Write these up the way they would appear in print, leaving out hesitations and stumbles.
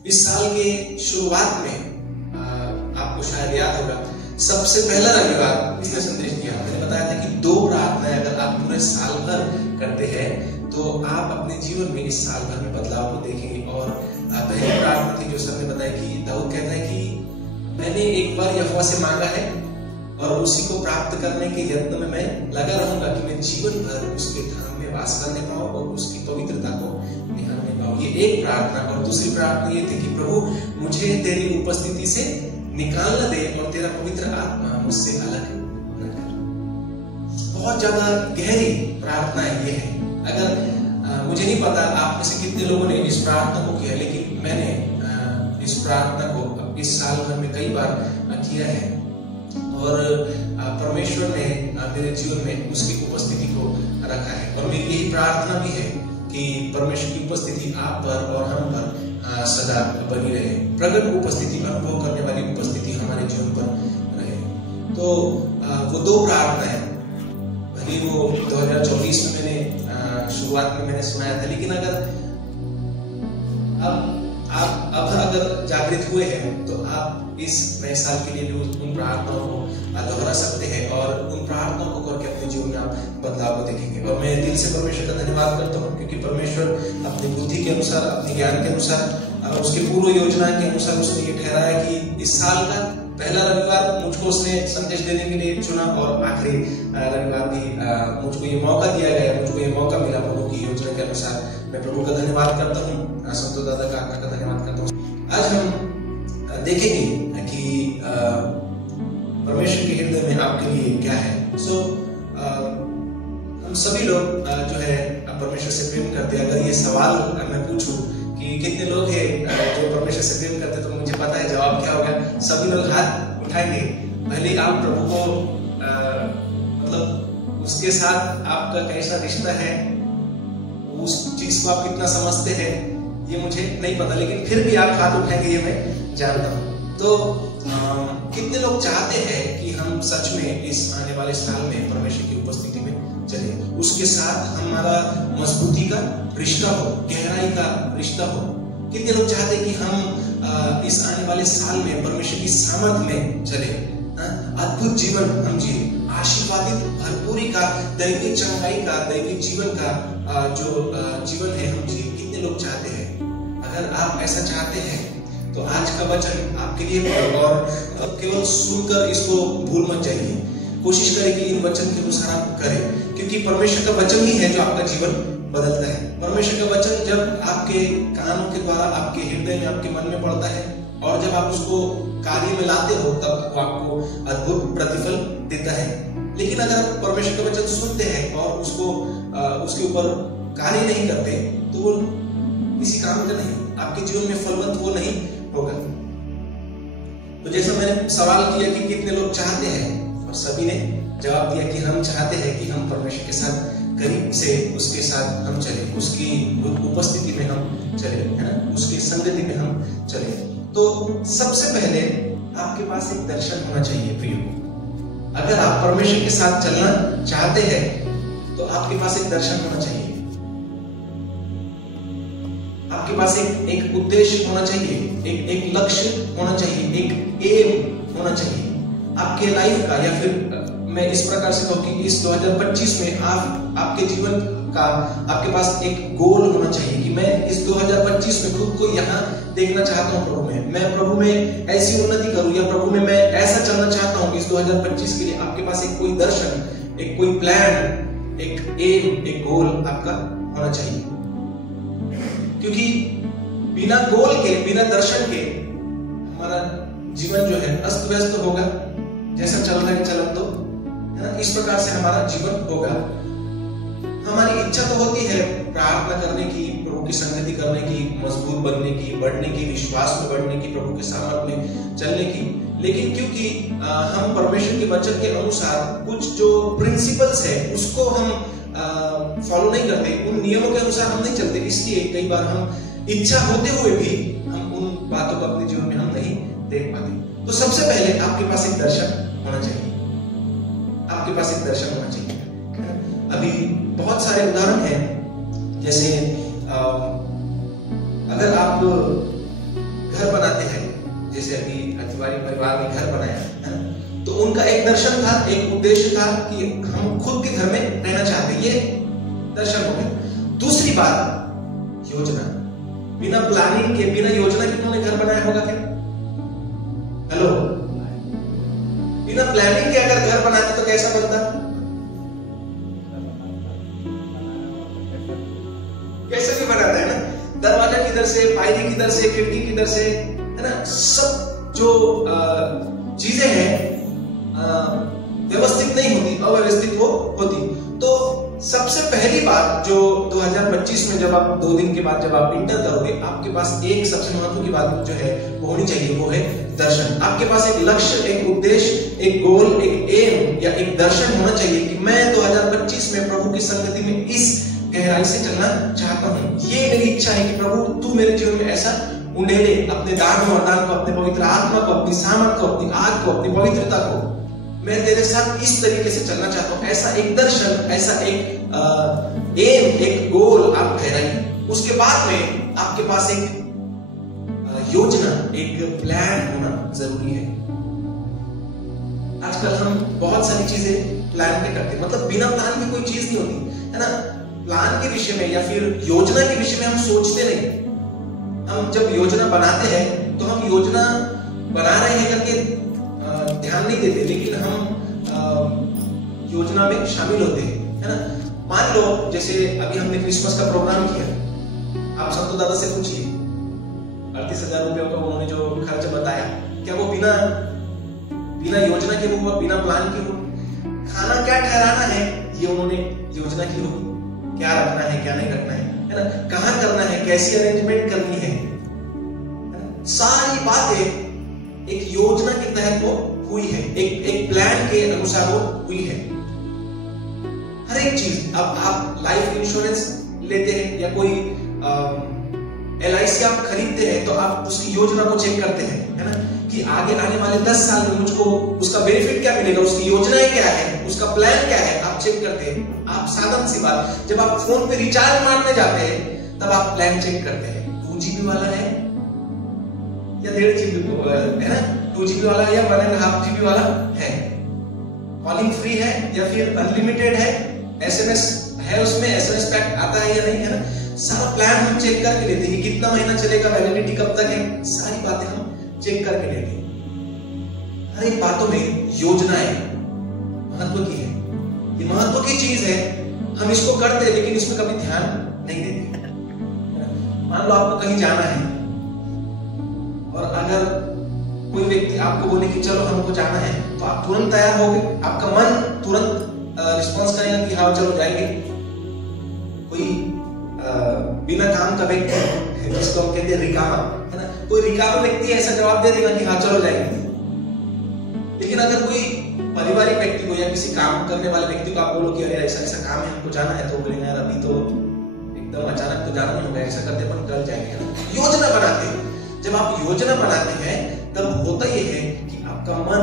इस साल के शुरुआत में आपको शायद याद होगा, सबसे पहला रविवार इसने संदेश दिया। मैंने बताया था कि 2 प्रार्थनाएं अगर आप पूरे साल भर करते हैं तो आप अपने जीवन में इस साल भर में बदलाव को देखेंगे। और पहली प्रार्थना थी जो सर ने बताया कि दाऊद कहता है कि मैंने एक बार यहोवा से मांगा है और उसी को प्राप्त करने के यत्न में मैं लगा रहूंगा कि मैं जीवन भर उसके धाम में वास करने पाऊं और उसकी पवित्रता को निहारने पाऊं। ये एक प्रार्थना। और दूसरी प्रार्थना ये थी कि प्रभु मुझे तेरी उपस्थिति से निकाल न दे और तेरा पवित्र आत्मा मुझसे अलग न कर। बहुत ज्यादा गहरी प्रार्थना ये है। अगर मुझे नहीं पता आप में से कितने लोगों ने इस प्रार्थना को किया, लेकिन मैंने इस प्रार्थना को इस साल भर में कई बार किया है और परमेश्वर ने मेरे जीवन में उसकी उपस्थिति को रखा है। और मेरी यही प्रार्थना भी है कि परमेश्वर की उपस्थिति आप पर और हम पर सदा बनी रहे। प्रगट उपस्थिति, अनुभव करने वाली उपस्थिति हमारे जीवन पर रहे। तो वो 2 प्रार्थनाएं, भले वो 2024 में मैंने शुरुआत में मैंने सुनाया था, लेकिन अगर अब अगर जागृत हुए हैं तो आप इस नए साल के लिए भी उन प्रार्थनाओं को दोहरा सकते हैं और उन प्रार्थनाओं को करके अपने जीवन में आप बदलाव को देखेंगे। और मैं दिल से परमेश्वर का धन्यवाद करता हूँ, क्योंकि परमेश्वर अपनी बुद्धि के अनुसार, अपने ज्ञान के अनुसार, उसकी पूर्व योजना के अनुसार उसने ये ठहराया कि इस साल का पहला रविवार मुझको उसने संदेश देने के लिए चुना और आखिरी रविवार भी मुझको ये मौका दिया गया, मुझको ये मौका मिला प्रभु की योजना के अनुसार। मैं प्रभु का धन्यवाद करता हूँ, संतो दादा का धन्यवाद करता हूँ। आज हम देखेंगे कि परमेश्वर के हृदय में आपके लिए क्या है। हम सभी लोग जो है परमेश्वर से प्रेम करते हैं। अगर ये सवाल मैं पूछूं कि कितने लोग हैं जो परमेश्वर से प्रेम करते हैं, तो मुझे पता है जवाब क्या होगा। सभी लोग हाथ उठाएंगे। पहले आप प्रभु को मतलब उसके साथ आपका कैसा रिश्ता है, उस चीज को आप कितना समझते हैं, ये मुझे नहीं पता, लेकिन फिर भी आप हाथ उठाएंगे ये मैं जानता हूँ। तो कितने लोग चाहते हैं कि हम सच में इस आने वाले साल में परमेश्वर की उपस्थिति में चले, उसके साथ हमारा मजबूती का रिश्ता हो, गहराई का रिश्ता हो। कितने लोग चाहते हैं कि हम इस आने वाले साल में परमेश्वर की सामर्थ में चले, अद्भुत जीवन हम जिए, आशीर्वादित भरपूरी का, दैविक चंगाई का, दैविक जीवन का जो जीवन है हम जिए। कितने लोग चाहते हैं? अगर आप ऐसा चाहते हैं तो आज का वचन आपके लिए है और केवल सुनकर इसको भूल मत जाइए। कोशिश करें कि इन वचन के अनुसार आप करें, क्योंकि परमेश्वर का वचन ही है जो आपका जीवन बदलता है। परमेश्वर का वचन जब आपके कानों के द्वारा आपके हृदय में, आपके मन में पड़ता है और जब आप उसको कार्य में लाते हो, तब वो आपको अद्भुत प्रतिफल देता है। लेकिन अगर आप परमेश्वर का वचन सुनते हैं और उसको उसके ऊपर कार्य नहीं करते, तो वो किसी काम का नहीं, आपके जीवन में फलवंत वो नहीं होगा। तो जैसा मैंने सवाल किया कि कितने लोग चाहते हैं, और सभी ने जवाब दिया कि हम चाहते हैं कि हम परमेश्वर के साथ करीब से उसके साथ हम चले, उसकी उपस्थिति में हम चले, है ना, उसकी संगति में हम चले। तो सबसे पहले आपके पास एक दर्शन होना चाहिए प्रियो। अगर आप परमेश्वर के साथ चलना चाहते हैं तो आपके पास एक दर्शन होना चाहिए, आपके पास एक उद्देश्य होना चाहिए, एक लक्ष्य होना चाहिए, एक एम होना चाहिए आपके लाइफ का। या फिर मैं इस प्रकार से कहूं कि इस 2025 में आपके जीवन का आपके पास एक गोल होना चाहिए कि मैं इस 2025 में खुद को यहाँ देखना चाहता हूँ प्रभु में, मैं प्रभु में ऐसी उन्नति करूं, या प्रभु में मैं ऐसा चलना चाहता हूँ। इस 2025 के लिए आपके पास एक कोई दर्शन, एक कोई प्लान, एक एम, एक गोल आपका होना चाहिए। क्योंकि बिना गोल के, बिना दर्शन के हमारा जीवन जो है अस्त व्यस्त होगा। जैसा चल रहा है चलन दो, है ना, इस प्रकार से हमारा जीवन होगा। हमारी इच्छा तो होती है प्रार्थना करने की, प्रभु की संगति करने की, मजबूत बनने की, बढ़ने की, विश्वास में बढ़ने की, प्रभु के सामर्थ में चलने की, लेकिन क्योंकि हम परमेश्वर के वचन के अनुसार कुछ जो प्रिंसिपल्स है उसको हम फॉलो नहीं करते, उन नियमों के अनुसार हम नहीं चलते, इसलिए कई बार हम इच्छा होते हुए भी हम उन बातों को अपने जीवन में हम नहीं देख पाते। तो सबसे पहले आपके पास एक दर्शन होना चाहिए, आपके पास एक दर्शन होना चाहिए। अभी बहुत सारे उदाहरण हैं, जैसे अगर आप घर बनाते हैं, जैसे अभी तिवारी परिवार ने घर बनाया है ना, तो उनका एक दर्शन था, एक उद्देश्य था कि हम खुद के घर में रहना चाहते हैं, ये दर्शन हो गया। दूसरी बात योजना, बिना प्लानिंग के, बिना योजना के उन्होंने घर बनाया होगा क्या? हेलो, बिना प्लानिंग के अगर घर बनाते तो कैसा बनता? कैसे भी बनाता है ना, दरवाजा किधर से, पायरी किधर से, खिड़की किधर से, है ना, सब जो चीजें हैं व्यवस्थित नहीं होती, अव्यवस्थित वो होती। तो सबसे पहली बात जो 2025 में जब आप 2 दिन के बाद जब आप इंटर करोगे, आपके पास एक सबसे महत्वपूर्ण की बात जो है वो होनी चाहिए, वो है दर्शन। आपके पास एक लक्ष्य, एक उद्देश्य, एक गोल, एक एम या एक दर्शन होना चाहिए कि मैं 2025 में प्रभु की संगति में इस गहराई से चलना चाहता हूँ। ये मेरी इच्छा है कि प्रभु तू मेरे जीवन में ऐसा उंडेले, अपने दान वरदान को, अपने पवित्र आत्मा को, अपनी सामर्थ को, अपनी आग को, अपनी पवित्रता को, मैं तेरे साथ इस तरीके से चलना चाहता हूँ। ऐसा एक दर्शन, ऐसा एक एम, एक गोल आप ठहराइए। उसके बाद में आपके पास एक योजना, एक प्लान होना जरूरी है। आजकल हम बहुत सारी चीजें प्लान के करते हैं, मतलब बिना प्लान की कोई चीज नहीं होती, है ना। प्लान के विषय में या फिर योजना के विषय में हम सोचते नहीं। हम जब योजना बनाते हैं तो हम योजना बना रहे हैं करके ध्यान नहीं देते, लेकिन हम योजना में शामिल होते हैं, है ना। मान लो जैसे अभी हमने क्रिसमस का प्रोग्राम किया, आप संतो दादा से पूछिए 38,000 रुपये का उन्होंने जो खर्च बताया, क्या वो बिना योजना के हुआ, बिना प्लान के हुआ? खाना क्या ठहराना है ये उन्होंने योजना की होगी, क्या रखना है क्या नहीं रखना है ना, कहाँ करना है, कैसी अरेंजमेंट करनी है, सारी बातें एक योजना के तहत वो हुई है, एक प्लान के अनुसार वो हुई है। हर एक चीज, अब आप लाइफ इंश्योरेंस लेते हैं या कोई LIC आप खरीदते हैं तो आप उसकी योजना को चेक करते हैं, है ना, कि आगे आने वाले 10 साल में मुझको उसका बेनिफिट क्या मिलेगा, उसकी योजनाएं क्या है, उसका प्लान क्या है, आप चेक करते हैं। आप साधारण सी बात, जब आप फोन पे रिचार्ज मारने जाते हैं तब आप प्लान चेक करते हैं, 2 GB वाला है या 1.5 GB वाला है ना, 2 GB वाला है या 1.5 GB वाला है, कॉलिंग फ्री है या फिर अनलिमिटेड है, SMS है, उसमें SMS पैक आता है या नहीं, है ना। सारा प्लान हम चेक करके लेते हैं, कितना महीना चलेगा, वैलिडिटी कब तक है, सारी बातें हम चेक करके लेते हैं। हर एक बातों में योजनाएं महत्व की है, ये महत्व की चीज है। हम इसको करते हैं लेकिन इसमें कभी ध्यान नहीं देते। मान लो आपको कहीं जाना है और अगर कोई व्यक्ति आपको बोले कि चलो हमको जाना है, तो आप तुरंत तैयार होगे, आपका मन तुरंत रिस्पॉन्स करेगा कि हाँ चलो जाएंगे। कोई बिना काम का व्यक्ति, जिसको हम कहते हैं रिकामा, है ना, कोई रिकामा व्यक्ति ऐसा जवाब दे देगा कि हाँ चलो जाएंगे। लेकिन अगर कोई पारिवारिक व्यक्ति को या किसी काम करने वाले व्यक्ति को आप बोलो कि अरे ऐसा ऐसा काम है हमको जाना है, तो बोलेंगे यार अभी तो एकदम अचानक तो जाना नहीं होगा, ऐसा करते अपन कल जाएंगे। योजना बनाते हैं, जब आप योजना बनाते हैं तब होता यह है कि आपका मन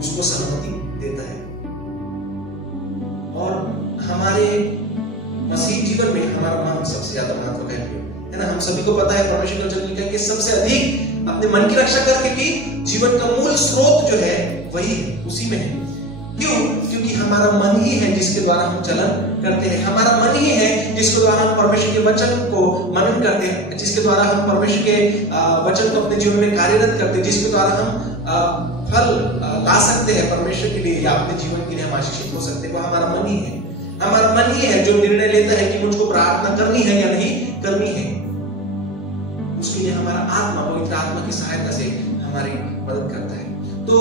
उसको सहमति देता है। और हमारे मसीह जीवन में हमारा मन सबसे ज्यादा महत्व है ना। हम सभी को पता है, परमेश्वर का वचन लिखा है कि सबसे अधिक अपने मन की रक्षा करके भी जीवन का मूल स्रोत जो है वही है, उसी में है। क्यों? क्योंकि हमारा मन ही है जिसके द्वारा हम चलन करते हैं, हमारा मन ही है जिसके द्वारा हम परमेश्वर के वचन को मनन करते हैं, जिसके द्वारा हम परमेश्वर के वचन को अपने जीवन में कार्यरत करते हैं, जिसके द्वारा हम फल ला सकते हैं परमेश्वर के लिए या अपने जीवन के लिए हम आशीषित हो सकते हैं। वो हमारा मन ही है। हमारा मन ही है जो निर्णय लेता है कि मुझको प्रार्थना करनी है या नहीं करनी है। उसके लिए हमारा आत्मा, पवित्र आत्मा की सहायता से हमारी मदद करता है। तो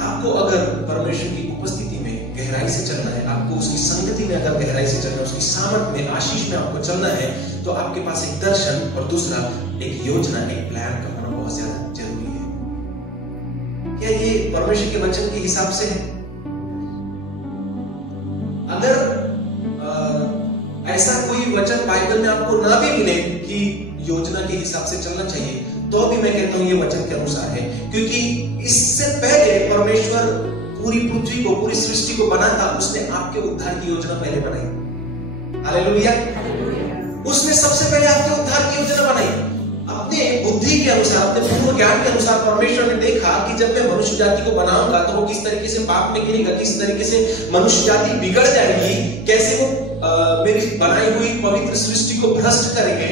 आपको अगर परमेश्वर की उपस्थिति में गहराई से चलना है, आपको उसकी संगति में अगर गहराई से चलना है, उसकी सामर्थ में, आशीष में आपको चलना है, तो आपके पास एक दर्शन और दूसरा एक योजना, एक प्लान का होना बहुत ज्यादा जरूरी है। क्या ये परमेश्वर के वचन के हिसाब से है? अगर ऐसा कोई वचन बाइबल में आपको ना भी मिले कि योजना के हिसाब से चलना चाहिए, तो भी मैं कहता हूं ये वचन के अनुसार है, क्योंकि इससे पहले परमेश्वर पूरी पृथ्वी को, पूरी सृष्टि को बना था। उसने आपके उद्धार की योजना पहले बनाई। हालेलुया। उसने सबसे पहले आपके उद्धार की योजना बनाई। के अनुसार, अपने पूर्व ज्ञान के अनुसार परमेश्वर ने देखा कि जब मैं मनुष्य जाति को बनाऊंगा तो वो किस तरीके से पाप में गिरेगा, किस तरीके से मनुष्य जाति बिगड़ जाएगी, कैसे वो मेरी बनाई हुई पवित्र सृष्टि को भ्रष्ट करेंगे,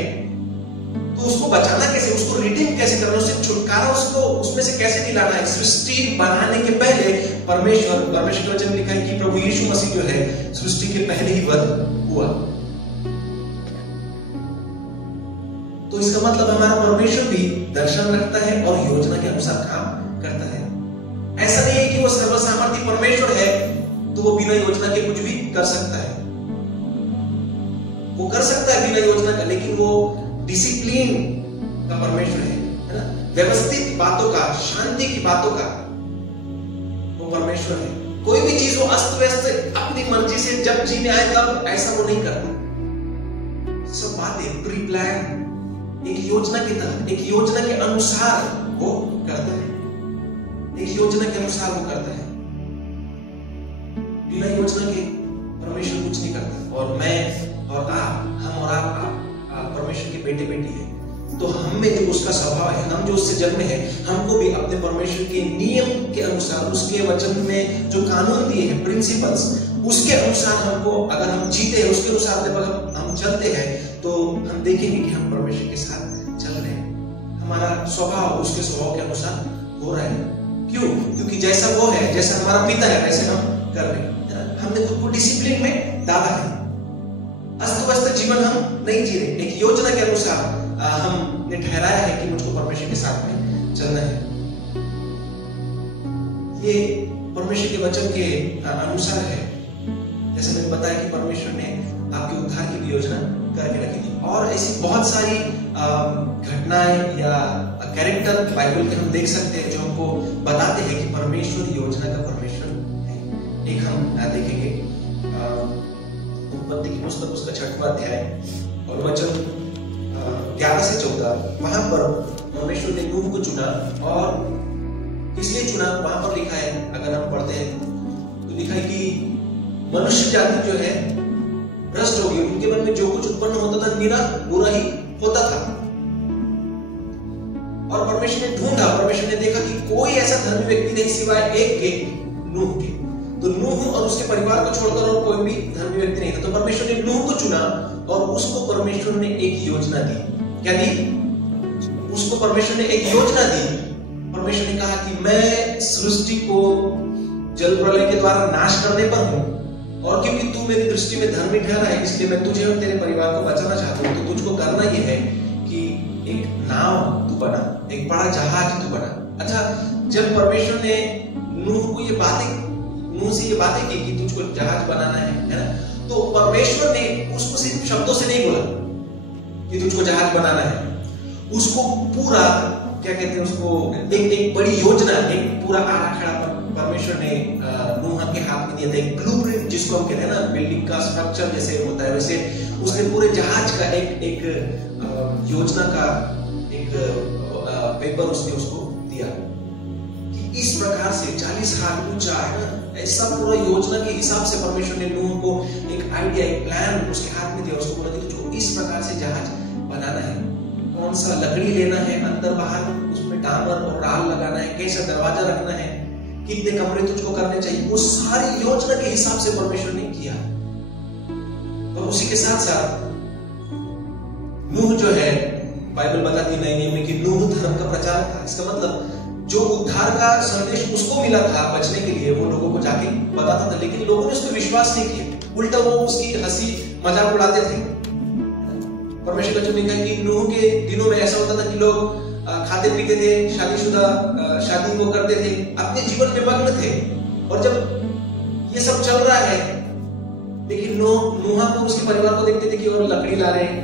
तो उसको बचाना कैसे, उसको रिडीम कैसे करना, उससे छुटकारा उसको उसमें से कैसे दिलाना है। सृष्टि बनाने के पहले परमेश्वर के वचन में लिखा है कि प्रभु यीशु मसीह जो है सृष्टि के पहले ही वध हुआ। तो इसका मतलब हमारा परमेश्वर भी दर्शन रखता है और योजना के अनुसार काम करता है। ऐसा नहीं है कि वो सर्वसामर्थी परमेश्वर है तो वो बिना योजना के कुछ भी कर सकता है। वो कर सकता है बिना योजना का, लेकिन वो डिसिप्लिन का परमेश्वर है ना, व्यवस्थित बातों का, शांति की बातों का वो परमेश्वर है। कोई भी चीज वो अस्त व्यस्त अपनी मर्जी से जब जीने आए तब ऐसा वो नहीं करता। सब बातें प्री प्लान, एक योजना की तरह, एक योजना के अनुसार वो करता है, एक योजना के अनुसार वो करता है। बिना योजना के परमेश्वर कुछ नहीं करता। और मैं और आप, हम और आप परमेश्वर के बेटे बेटी हैं, तो हम में जो उसका स्वभाव है, हम जो उससे जन्मे हैं, हमको भी अपने परमेश्वर के नियम के अनुसार, उसके वचन में जो कानून दिए हैं, प्रिंसिपल्स, उसके अनुसार हमको, अगर हम जीते हैं उसके अनुसार जब हम चलते हैं तो हम देखेंगे कि हम परमेश्वर के साथ चल रहे हैं। हमारा स्वभाव उसके स्वभाव के अनुसार हो रहा है। क्यों? क्योंकि जैसा वो है, जैसा हमारा पिता है, वैसे हम कर रहे हैं। हमने खुद को डिसिप्लिन में डाला है। अस्त व्यस्त जीवन हम नहीं जी रहे। एक योजना के अनुसार हमने ठहराया है कि मुझको परमेश्वर के साथ में चलना है। ये परमेश्वर के वचन के अनुसार है। जैसे मैंने बताया कि परमेश्वर ने आपके उद्धार की भी योजना करके रखी थी। और ऐसी बहुत सारी घटनाएं या कैरेक्टर बाइबल के हम देख सकते हैं जो हमको बताते हैं कि परमेश्वर योजना का परमेश्वर है। एक हम देखेंगे उत्पत्ति की पुस्तक, उसका 6वां अध्याय और वचन 11 से 14। वहां पर परमेश्वर ने नूह को चुना, और किसलिए चुना वहां पर लिखा है, अगर हम पढ़ते हैं तो लिखा है कि मनुष्य जाति जो है भ्रष्ट हो गई, उनके मन में जो कुछ उत्पन्न होता था निरा बुरा ही होता था। और परमेश्वर ने ढूंढा, परमेश्वर ने देखा कि कोई ऐसा धर्मी व्यक्ति नहीं सिवाय एक के, नूह के। तो नूह और उसके परिवार को छोड़कर और कोई भी धर्मी व्यक्ति नहीं था। तो परमेश्वर ने नूह को चुना और उसको परमेश्वर ने एक योजना दी। क्या दी? उसको परमेश्वर ने एक योजना दी। परमेश्वर ने कहा कि मैं सृष्टि को जल प्रलय के द्वारा नाश करने पर हूं, और क्योंकि तू मेरी दृष्टि में धर्मी ठहरा है, इसलिए मैं तुझे और तेरे परिवार को बचाना चाहता हूं। तो तुझको करना यह है कि एक नाव तू बना, एक बड़ा जहाज तू बना। अच्छा, जब परमेश्वर ने नूह से ये बातें की कि तुझको जहाज बनाना है ना, तो परमेश्वर ने उसको सिर्फ शब्दों से नहीं बोला कि तुझको जहाज बनाना है। उसको पूरा, क्या कहते हैं उसको, एक बड़ी योजना, एक पूरा आराखड़ा परमेश्वर ने नूह के हाथ में दिया था। एक ब्लूप्रिंट जिसको हम कहते हैं ना, बिल्डिंग का स्ट्रक्चर जैसे होता है, वैसे उसने पूरे जहाज का एक योजना का एक पेपर उसने उसको दिया कि इस प्रकार से 40 हाथ ऊंचा है ना, ऐसा पूरा योजना के हिसाब से परमेश्वर ने नूह को एक आइडिया, एक प्लान उसके हाथ में दिया। उसको बोला कि तुझको इस प्रकार से जहाज बनाना है, कौन सा लकड़ी लेना है, अंदर बाहर उसमें डामर और राल लगाना है, कैसा दरवाजा रखना है, कितने कमरे तुझको करने चाहिए, वो सारी योजना के हिसाब से परमेश्वर ने किया। और उसी के साथ साथ नूह जो है, बाइबल बताती है नए नियम में कि नूह धर्म का प्रचार था। इसका मतलब जो उद्धार का संदेश उसको मिला था बचने के लिए, वो लोगों को जाके बताता था, लेकिन लोगों ने उस पर विश्वास नहीं किया, उल्टा वो उसकी हंसी मजाक उड़ाते थे। परमेश्वर का वचन लिखा है कि नूह के दिनों में ऐसा होता था कि लोग खाते पीते थे, शादीशुदा शादी वो करते थे, अपने जीवन में मग्न थे। और जब ये सब चल रहा है, लेकिन नूह को उसके परिवार को देखते थे कि वो लकड़ी ला रहे हैं,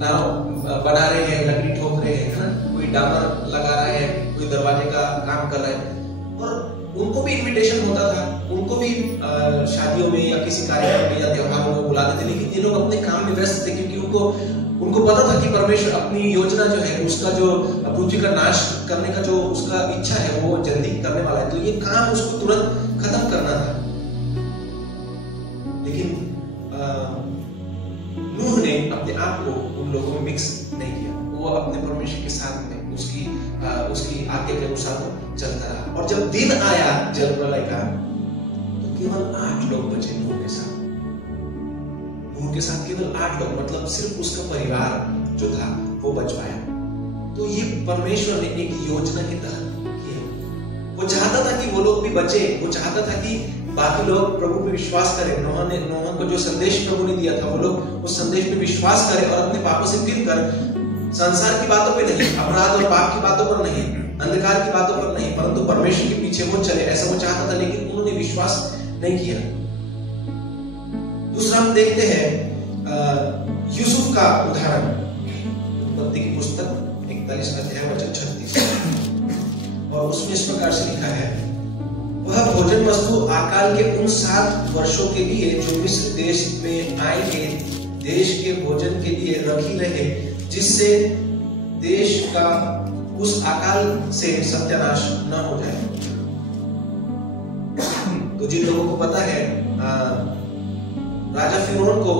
नाव बना रहे हैं, लकड़ी ठोक रहे हैं, कोई डामर लगा रहा है, कोई दरवाजे का काम कर रहा है। और उनको भी इनविटेशन होता था, उनको भी शादियों में या किसी कार्यक्रम में या त्योहारों में बुलाते थे, लेकिन ये लोग अपने काम में व्यस्त थे, क्योंकि उनको पता था कि परमेश्वर अपनी योजना जो है, उसका जो पृथ्वी का नाश करने का जो उसका इच्छा है, वो जल्दी करने वाला है। तो ये काम उसको तुरंत खत्म करना था। लेकिन नूह ने अपने आप को उन लोगों में मिक्स नहीं किया। वो अपने परमेश्वर के साथ में उसकी आज्ञा के अनुसार वो चलता रहा। और जब दिन आया जल प्रलय का, तो केवल 8 लोग बचे नूह के साथ। नूह के साथ केवल 8 लोग, मतलब सिर्फ उसका परिवार जो था वो बच पाया। तो ये परमेश्वर ने एक योजना के तहत किया। वो चाहता था कि वो लोग भी बचे, वो चाहता था कि बाकी लोग प्रभु पे विश्वास करें। नूह को जो संदेश प्रभु ने दिया था, वो लोग उस संदेश पे विश्वास करें और अपने पापों से फिरकर संसार की बातों पे नहीं, अपराध और पाप की बातों पर नहीं, अंधकार की बातों पर नहीं, परंतु परमेश्वर के पीछे वो चले, ऐसा वो चाहता था। लेकिन उन्होंने विश्वास नहीं किया। दूसरा हम देखते हैं यूसुफ का उदाहरण, उत्पत्ति की पुस्तक 41 अध्याय वचन 36, और उसमें इस प्रकार से लिखा है, वह भोजन वस्तु अकाल के उन 7 वर्षों के लिए जो मिस्र देश में आएंगे, देश के भोजन के लिए रखी रहे, जिससे देश का उस अकाल से सत्यानाश न हो जाए। तो जिन लोगों को पता है, राजा फिरौन को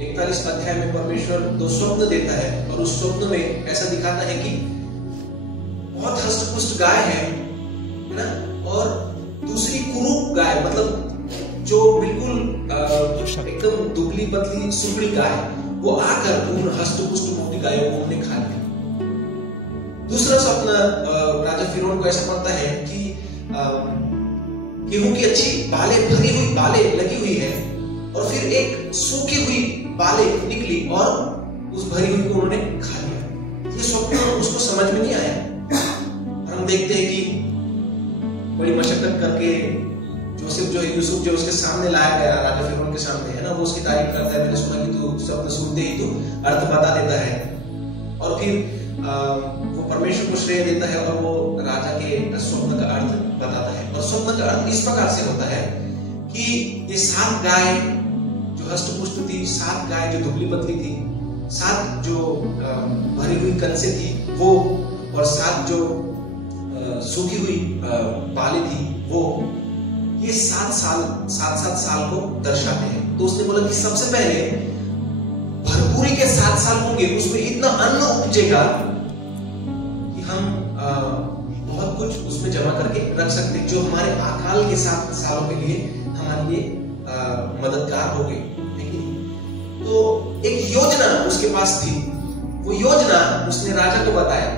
41 अध्याय में परमेश्वर 2 स्वप्न देता है, और उस स्वप्न में ऐसा दिखाता है कि बहुत हष्टपुष्ट गाय है ना, और दूसरी कुरूप गाय, मतलब जो बिल्कुल एकदम दुबली पतली सुगड़ी गाय, वो आकर उन हष्टपुष्ट मोटी गायों को हमने खा लिया। दूसरा स्वप्न राजा फिरौन को ऐसा पड़ता है कि गेहूं की अच्छी बालें, भरी हुई बालें लगी हुई है, और फिर एक सूखी हुई बालें निकली और उस भरी हुई को उन्होंने खा लिया। ये स्वप्न उसको समझ में नहीं आया। हम देखते हैं कि बड़ी मशक्कत करके यूसुफ जो उसके सामने लाया गया, राजा फिरौन के सामने, है ना, वो उसकी तारीफ करता है। मैंने सुना कि तू शब्द सुनते ही तो अर्थ बता देता है, और फिर वो परमेश्वर को श्रेय देता है, और वो राजा के स्वप्न का अर्थ बताता है। और स्वप्न का अर्थ इस प्रकार से होता है कि ये 7 गाय जो हष्टपुष्ट थी, 7 गाय जो दुबली पतली थी, 7 जो भरी हुई कंसे थी वो, और 7 जो सूखी हुई बालें थी वो, ये 7 साल को दर्शाते हैं। तो उसने बोला कि सबसे पहले भरपूरी के 7 साल होंगे, उसमें इतना अन्न उपजेगा कि हम बहुत कुछ उसमें जमा करके रख सकते हैं, जो हमारे अकाल के 7 सालों के लिए हमारे लिए मददगार हो गई। तो एक योजना उसके पास थी, वो योजना उसने राजा को बताया,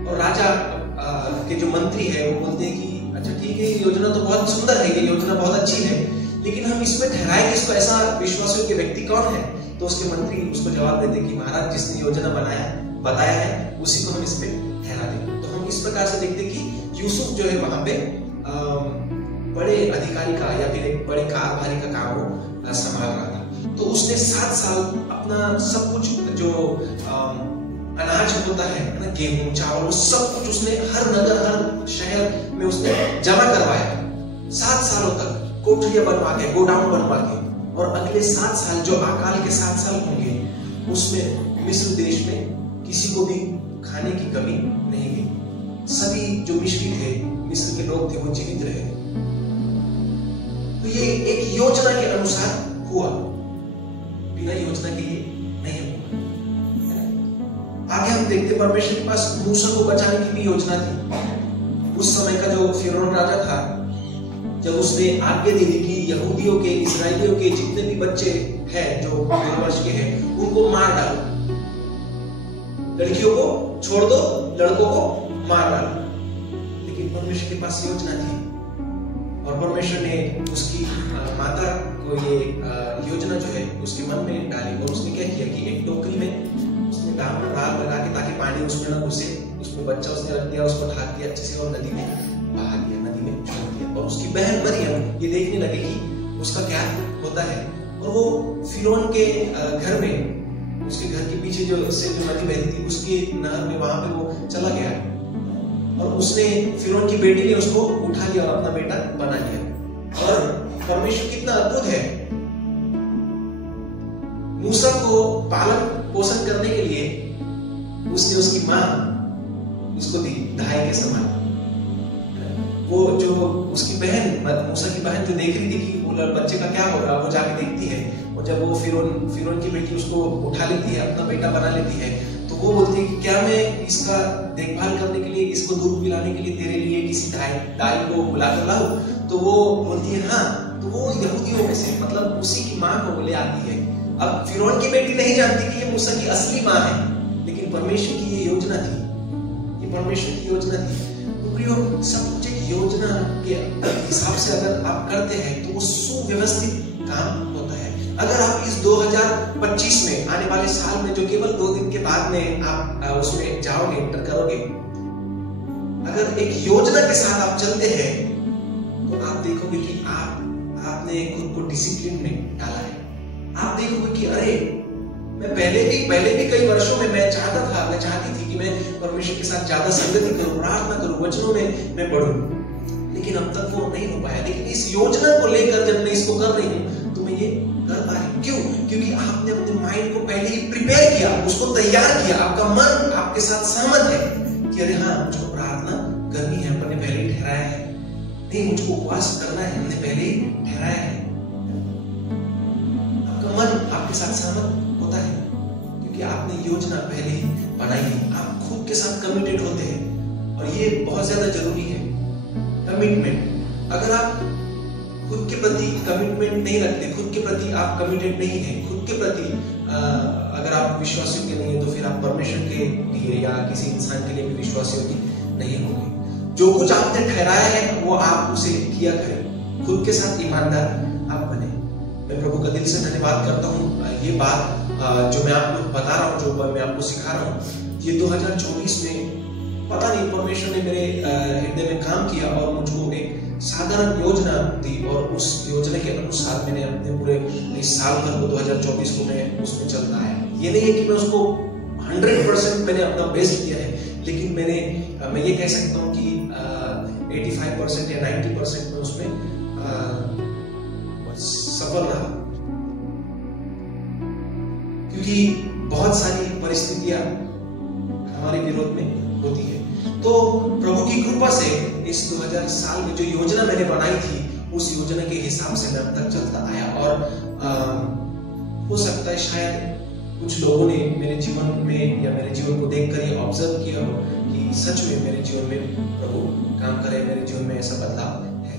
और राजा के जो मंत्री है वो बोलते हैं कि अच्छा ठीक है, ये योजना तो बहुत सुंदर है, ये योजना बहुत अच्छी है, लेकिन हम इसमें ठहराए कि इसको ऐसा विश्वास योग्य व्यक्ति कौन है। तो उसके मंत्री उसको जवाब देते कि महाराज, जिसने योजना बताया है उसी को हम इसमें ठहरा दें। तो हम इस प्रकार से देखते कि यूसुफ जो है वहां पे बड़े अधिकारी का या फिर एक बड़े कारभारी का काम वो संभाल रहा था। तो उसने 7 साल अपना सब कुछ जो अनाज होता है ना, गेहूं चावल, सब कुछ उसने हर नगर हर शहर में उसने जमा करवाया 7 सालों तक, कोठरियां बनवा के, गोडाउन बनवा के। और अगले 7 साल जो अकाल के 7 साल होंगे, उसमें मिस्र देश में किसी को भी खाने की कमी नहीं हुई। सभी जो मिस्री थे, मिस्र के लोग थे, वो जीवित रहे। तो ये एक योजना के अनुसार हुआ, बिना योजना के ये नहीं हुआ। आगे हम देखते परमेश्वर के पास मूसा को बचाने की भी योजना थी। उस समय का जो फिरौन राजा था, जब उसने आज्ञा दी थी कि यहूदियों के, इस्राएलियों के जितने भी बच्चे हैं जो 2 वर्ष के हैं, उनको मार डालो, लड़कियों को छोड़ दो, लड़कों को मार डालो। लेकिन परमेश्वर के पास योजना थी, और परमेश्वर ने उसकी माता को ये योजना जो है उसके मन में डाली, और उसने क्या किया कि एक टोकरी में उसने दाल लगा के, ताकि पानी उसमें न घुसे, उसमें बच्चा उसने रख दिया, उसको ढक दिया अच्छे से, और नदी में बहा दिया, नदी में छोड़ दिया। और उसकी बहन मरियम ये देखने लगी कि उसका क्या होता है, और वो फिरौन के घर में, उसके घर के पीछे जो नदी बहती थी, उसके नहर में, वहां पे वो चला गया, और उसने, फिरौन की बेटी ने उसको उठा लिया और अपना बेटा बना लिया। और परमेश्वर कितना अद्भुत है, मूसा को पालन पोषण करने के लिए उसने उसकी मां उसको दी दहाई के समान। वो जो उसकी बहन, मूसा की बहन जो देख रही थी कि वो बच्चे का क्या होगा, वो जाके देखती है, और जब वो फिरौन की बेटी उसको उठा लेती है, अपना बेटा बना लेती है, तो वो बोलती है कि क्या मैं इसका देखभाल करने के लिए, इसको दूध पिलाने के लिए तेरे लिए किसी दाई को बुला कर लाऊं? तो वो बोलती है हाँ। तो वो यहूदियों में से, मतलब उसी की माँ को ले आती है। अब फिरौन की बेटी नहीं जानती कि ये मूसा की असली माँ है, लेकिन परमेश्वर की ये योजना थी, ये परमेश्वर की योजना थी। तो प्रियो, सब कुछ एक योजना के हिसाब से अगर आप करते हैं तो वो सुव्यवस्थित काम होता है। अगर आप इस 2025 में, आने वाले साल में, जो केवल 2 दिन के बाद में आप उसमें जाओगे, एंटर करोगे, अगर एक योजना के साथ आप चलते हैं तो आप देखोगे कि आपने खुद को डिसिप्लिन में डाला है। आप देखोगे कि अरे, मैं पहले भी कई वर्षों में मैं चाहती थी कि मैं परमेश्वर के साथ ज्यादा संगति करूं, प्रार्थना करूं, वचनों में मैं पढ़ूं, लेकिन अब तक वो नहीं हो पाया। लेकिन इस योजना को लेकर जब मैं इसको कर रही हूं तो मैं ये कर पा रही हूं। क्यों? क्योंकि आपने अपने माइंड को पहले ही प्रिपेयर किया, उसको तैयार किया। आपका मन आपके साथ सहमत है कि अरे हाँ, मुझको प्रार्थना करनी है, हमने पहले ही ठहराया है। नहीं, मुझको उपवास करना है, हमने पहले ही ठहराया है। आपका मन आपके साथ सहमत होता है क्योंकि आपने योजना पहले ही बनाई है। आप खुद के साथ कमिटेड होते हैं, और ये बहुत ज्यादा जरूरी है, कमिटमेंट। अगर आप खुद के प्रति कमिटमेंट नहीं रखते, खुद के प्रति आप कमिटेड नहीं है, खुद के प्रति अगर आप विश्वास योग्य नहीं है, तो फिर आप परमेश्वर के लिए या किसी इंसान के लिए भी विश्वास योग्य नहीं होंगे। जो कुछ आपने ठहराया है वो आप उसे किया करें, खुद के साथ ईमानदार आप बने। मैं प्रभु का दिल से धन्यवाद करता हूँ। ये बात जो मैं आपको बता रहा हूँ, जो मैं आपको सिखा रहा हूँ, ये 2024 में पता नहीं परमेश्वर ने मेरे हृदय में काम किया और मुझको एक साधारण योजना दी, और उस योजना के अनुसार मैंने अपने पूरे इस साल भर को 2024 को मैं उसमें चलता है। ये नहीं है कि मैं उसको 100% मैंने अपना बेस्ट किया है, लेकिन मैं ये कह सकता हूँ कि 85% या 90% में उसमें सफल रहा, क्योंकि बहुत सारी परिस्थितियां हमारे विरोध में होती है। तो प्रभु की कृपा से इस 2000 साल में जो योजना मैंने बनाई थी, उस योजना के हिसाब से मैं अब तक चलता आया। और हो सकता है शायद कुछ लोगों ने मेरे जीवन में या मेरे जीवन को देखकर ये ऑब्जर्व किया हो कि सच में मेरे जीवन में प्रभु काम करे, मेरे जीवन में ऐसा बदलाव है।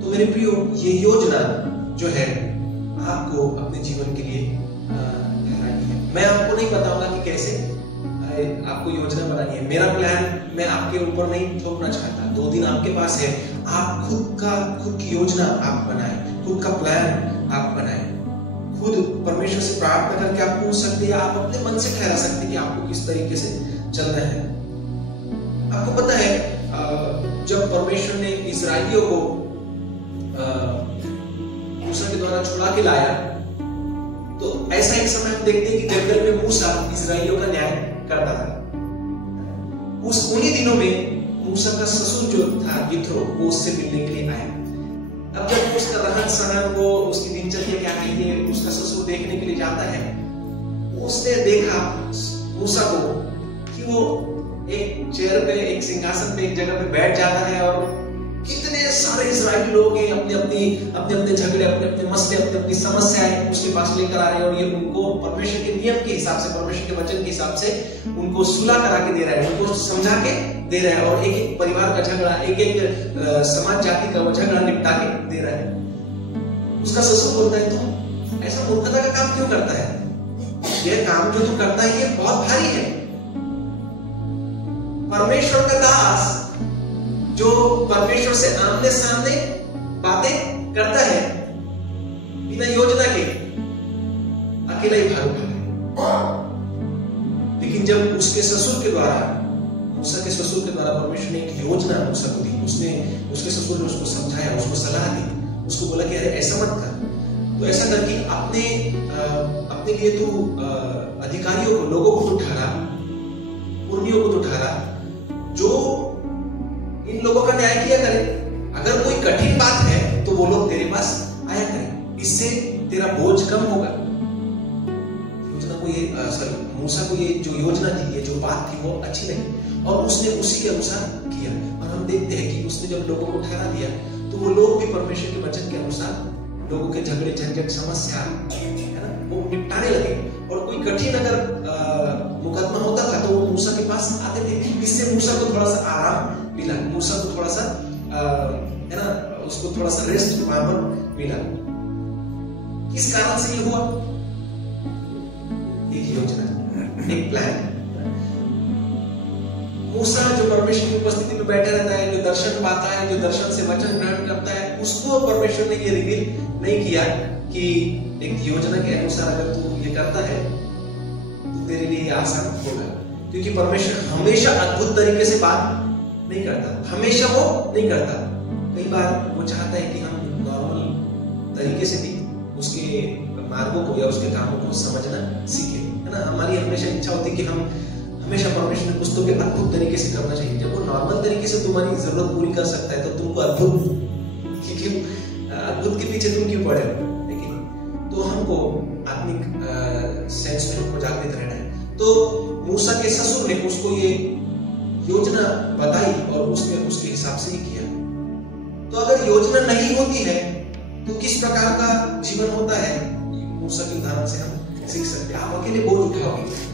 तो मेरे प्रियो, ये योजना जो है आपको अपने जीवन के लिए ठहरानी है। मैं आपको नहीं बताऊंगा कि कैसे आपको योजना बनानी है। मेरा प्लान मैं आपके ऊपर नहीं थोपना चाहता। 2 दिन आपके पास है, आप खुद की योजना आप बनाएं, खुद का प्लान आप बनाएं। खुद परमेश्वर से प्रार्थना करके आप पूछ सकते हैं, आप अपने मन से ठहरा सकते हैं कि आपको किस तरीके से चलना है। आपको पता है, जब परमेश्वर ने इस्राएलियों को मूसा के द्वारा छुड़ा के लाया, तो ऐसा एक समय हम देखते हैं कि जंगल में मूसा इस्राएलियों का न्याय करता था। उन्हीं दिनों में मूसा का ससुर जो था यित्रो, वो उससे मिलने के लिए आया। अब जब उसका रहन सहन, वो उसकी दिनचर्या क्या है, उसका ससुर देखने के लिए जाता है, उसने देखा मूसा को कि वो एक चेयर पे, एक सिंहासन पे, एक जगह पे बैठ जाता है, और कितने सारे इस्राएली लोग हैं अपने अपने झगड़े, अपने मसले, अपनी समस्याएं उसके पास लेकर आ रहे हैं, और ये उनको परमेश्वर के नियम के हिसाब से, परमेश्वर के वचन के हिसाब से उनको सुलह करा के दे रहा है, उनको समझा के दे रहा है, और एक एक परिवार का झगड़ा, एक एक समाज जाति का झगड़ा निपटा के दे रहा है। उसका ससुर बोलता है, तुम ऐसा मूर्खता का काम क्यों करता है? यह काम जो तू करता है ये बहुत भारी है। परमेश्वर का दास जो परमेश्वर से आमने सामने बातें करता है बिना योजना के, अकेला ही भाग उठा है। लेकिन जब उसके ससुर के द्वारा, मूसा के ससुर के द्वारा परमेश्वर ने एक योजना मूसा को दी, उसके ससुर ने उसको समझाया, उसको सलाह दी, उसको बोला कि अरे ऐसा मत कर, तो ऐसा करके अपने लिए तू अधिकारियों को, लोगों को तो ठहरा, पुर्नियों को तो ठहरा, जो इन लोगों का न्याय किया करे। अगर कोई कठिन बात है तो वो लोग तेरे पास आया करें, इससे तेरा बोझ कम होगा। मूसा को ये जो योजना थी, ये जो बात थी, वो अच्छी लगी, और उसने उसी के अनुसार किया। और हम देखते हैं कि उसने जब लोगों को ठहरा दिया, तो वो लोग भी परमेश्वर के वचन के अनुसार लोगों के झगड़े, झंझट, समस्या है ना, वो निपटाने लगे। और कोई कठिन अगर मुकदमा होता था तो वो मूसा के पास आते थे। इससे मूसा को थोड़ा सा आराम मिला, मूसा को थोड़ा सा है ना, उसको थोड़ा सा रेस्ट वहां पर मिला। किस कारण से ये हुआ? एक योजना, एक प्लान। मूसा जो परमेश्वर की उपस्थिति में बैठे रहता है, जो दर्शन पाता है, जो दर्शन से वचन ग्रहण करता है, उसको परमेश्वर ने ये रिवील नहीं किया कि एक योजना के अनुसार अगर तू ये करता है तो तेरे लिए आसान होगा। क्योंकि परमेश्वर हमेशा अद्भुत तरीके से बात नहीं करता, हमेशा वो नहीं करता। कई बार वो चाहता है कि हम नॉर्मल तरीके से भी उसके मार्गों को या उसके कामों को समझना सीखे, है ना। हमारी हमेशा इच्छा होती है कि हम हमेशा परमेश्वर ने कुछ तो भी अद्भुत तरीके से करना चाहिए। जब वो नॉर्मल तरीके से तुम्हारी जरूरत पूरी कर सकता है तो तुमको अद्भुत के पीछे तुम क्यों पड़े हो? लेकिन तो हमको आत्मिक सेंस में हमको जागृत रहना है। तो मूसा के ससुर ने उसको ये योजना बताई और उसने उसके हिसाब से ही किया। तो अगर योजना नहीं होती है तो किस प्रकार का जीवन होता है, मूसा के उदाहरण से हम सीख सकते हैं। आप अकेले बोझ उठाओगे,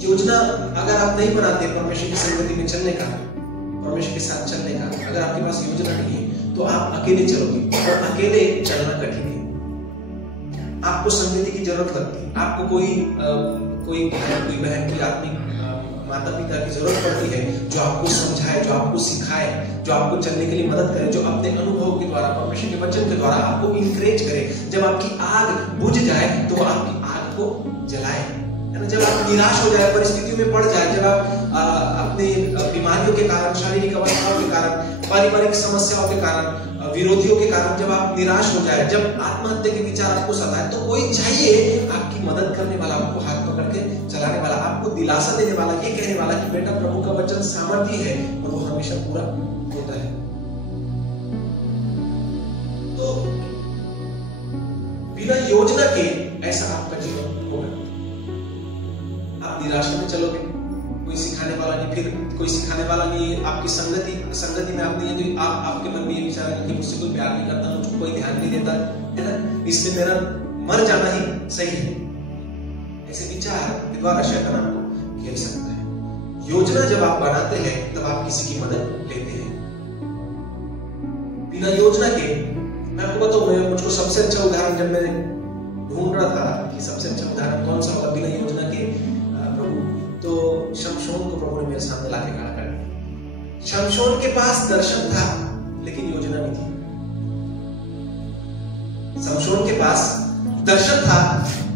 योजना अगर आप नहीं बनाते परमेश्वर की संगति में चलने का, परमेश्वर के साथ चलने का, अगर आपके पास योजना नहीं है तो आप अकेले चलोगे और अकेले चलना कठिन है। आपको संगति की जरूरत लगती है, आपको कोई बहन की आत्मिक माता पिता की जरूरत पड़ती है जो आपको समझाए, जो आपको सिखाए, जो आपको चलने के लिए मदद करे, जो अपने अनुभव के द्वारा, परमेश्वर के वचन के द्वारा आपको इंकरेज करे। जब आपकी आग बुझ जाए तो आपकी आग को जलाए, है ना। जब आप निराश हो जाए, परिस्थितियों में पड़ जाए, जब आप अपने बीमारियों के कारण, शारीरिक अवस्थाओं के कारण, पारिवारिक समस्याओं के कारण, विरोधियों के कारण जब आप निराश हो जाए, जब आत्महत्या के विचार आपको सताए, तो कोई चाहिए आपकी मदद करने वाला, आपको हाथ पकड़ के चलाने वाला, आपको दिलासा देने वाला, ये कहने वाला कि बेटा प्रभु का वचन सामर्थ्य है और वो हमेशा पूरा होता है। तो बिना योजना के ऐसा आपका जीवन होगा। आप निराशा में चलोगे, कोई सिखाने वाला नहीं, फिर कोई सिखाने वाला नहीं, आपकी संगति में आप नहीं है तो आपके मन में ये विचार है कि मुझसे कोई प्यार नहीं करता, मुझको कोई ध्यान नहीं देता, है ना, इसलिए मेरा मर जाना ही सही है। ऐसे विचार के द्वारा शैतान आपको घेर सकता है। योजना जब आप बनाते हैं तब आप किसी की मदद लेते हैं। बिना योजना के, मैं आपको बताऊं, मुझको सबसे अच्छा उदाहरण जब मैं ढूंढ रहा था कि सबसे अच्छा उदाहरण कौन सा होगा बिना योजना के, तो शमशोन को प्रभु ने मेरे सामने लाके खड़ा कर दिया। शमशोन के पास दर्शन था लेकिन योजना नहीं थी। शमशोन के पास दर्शन था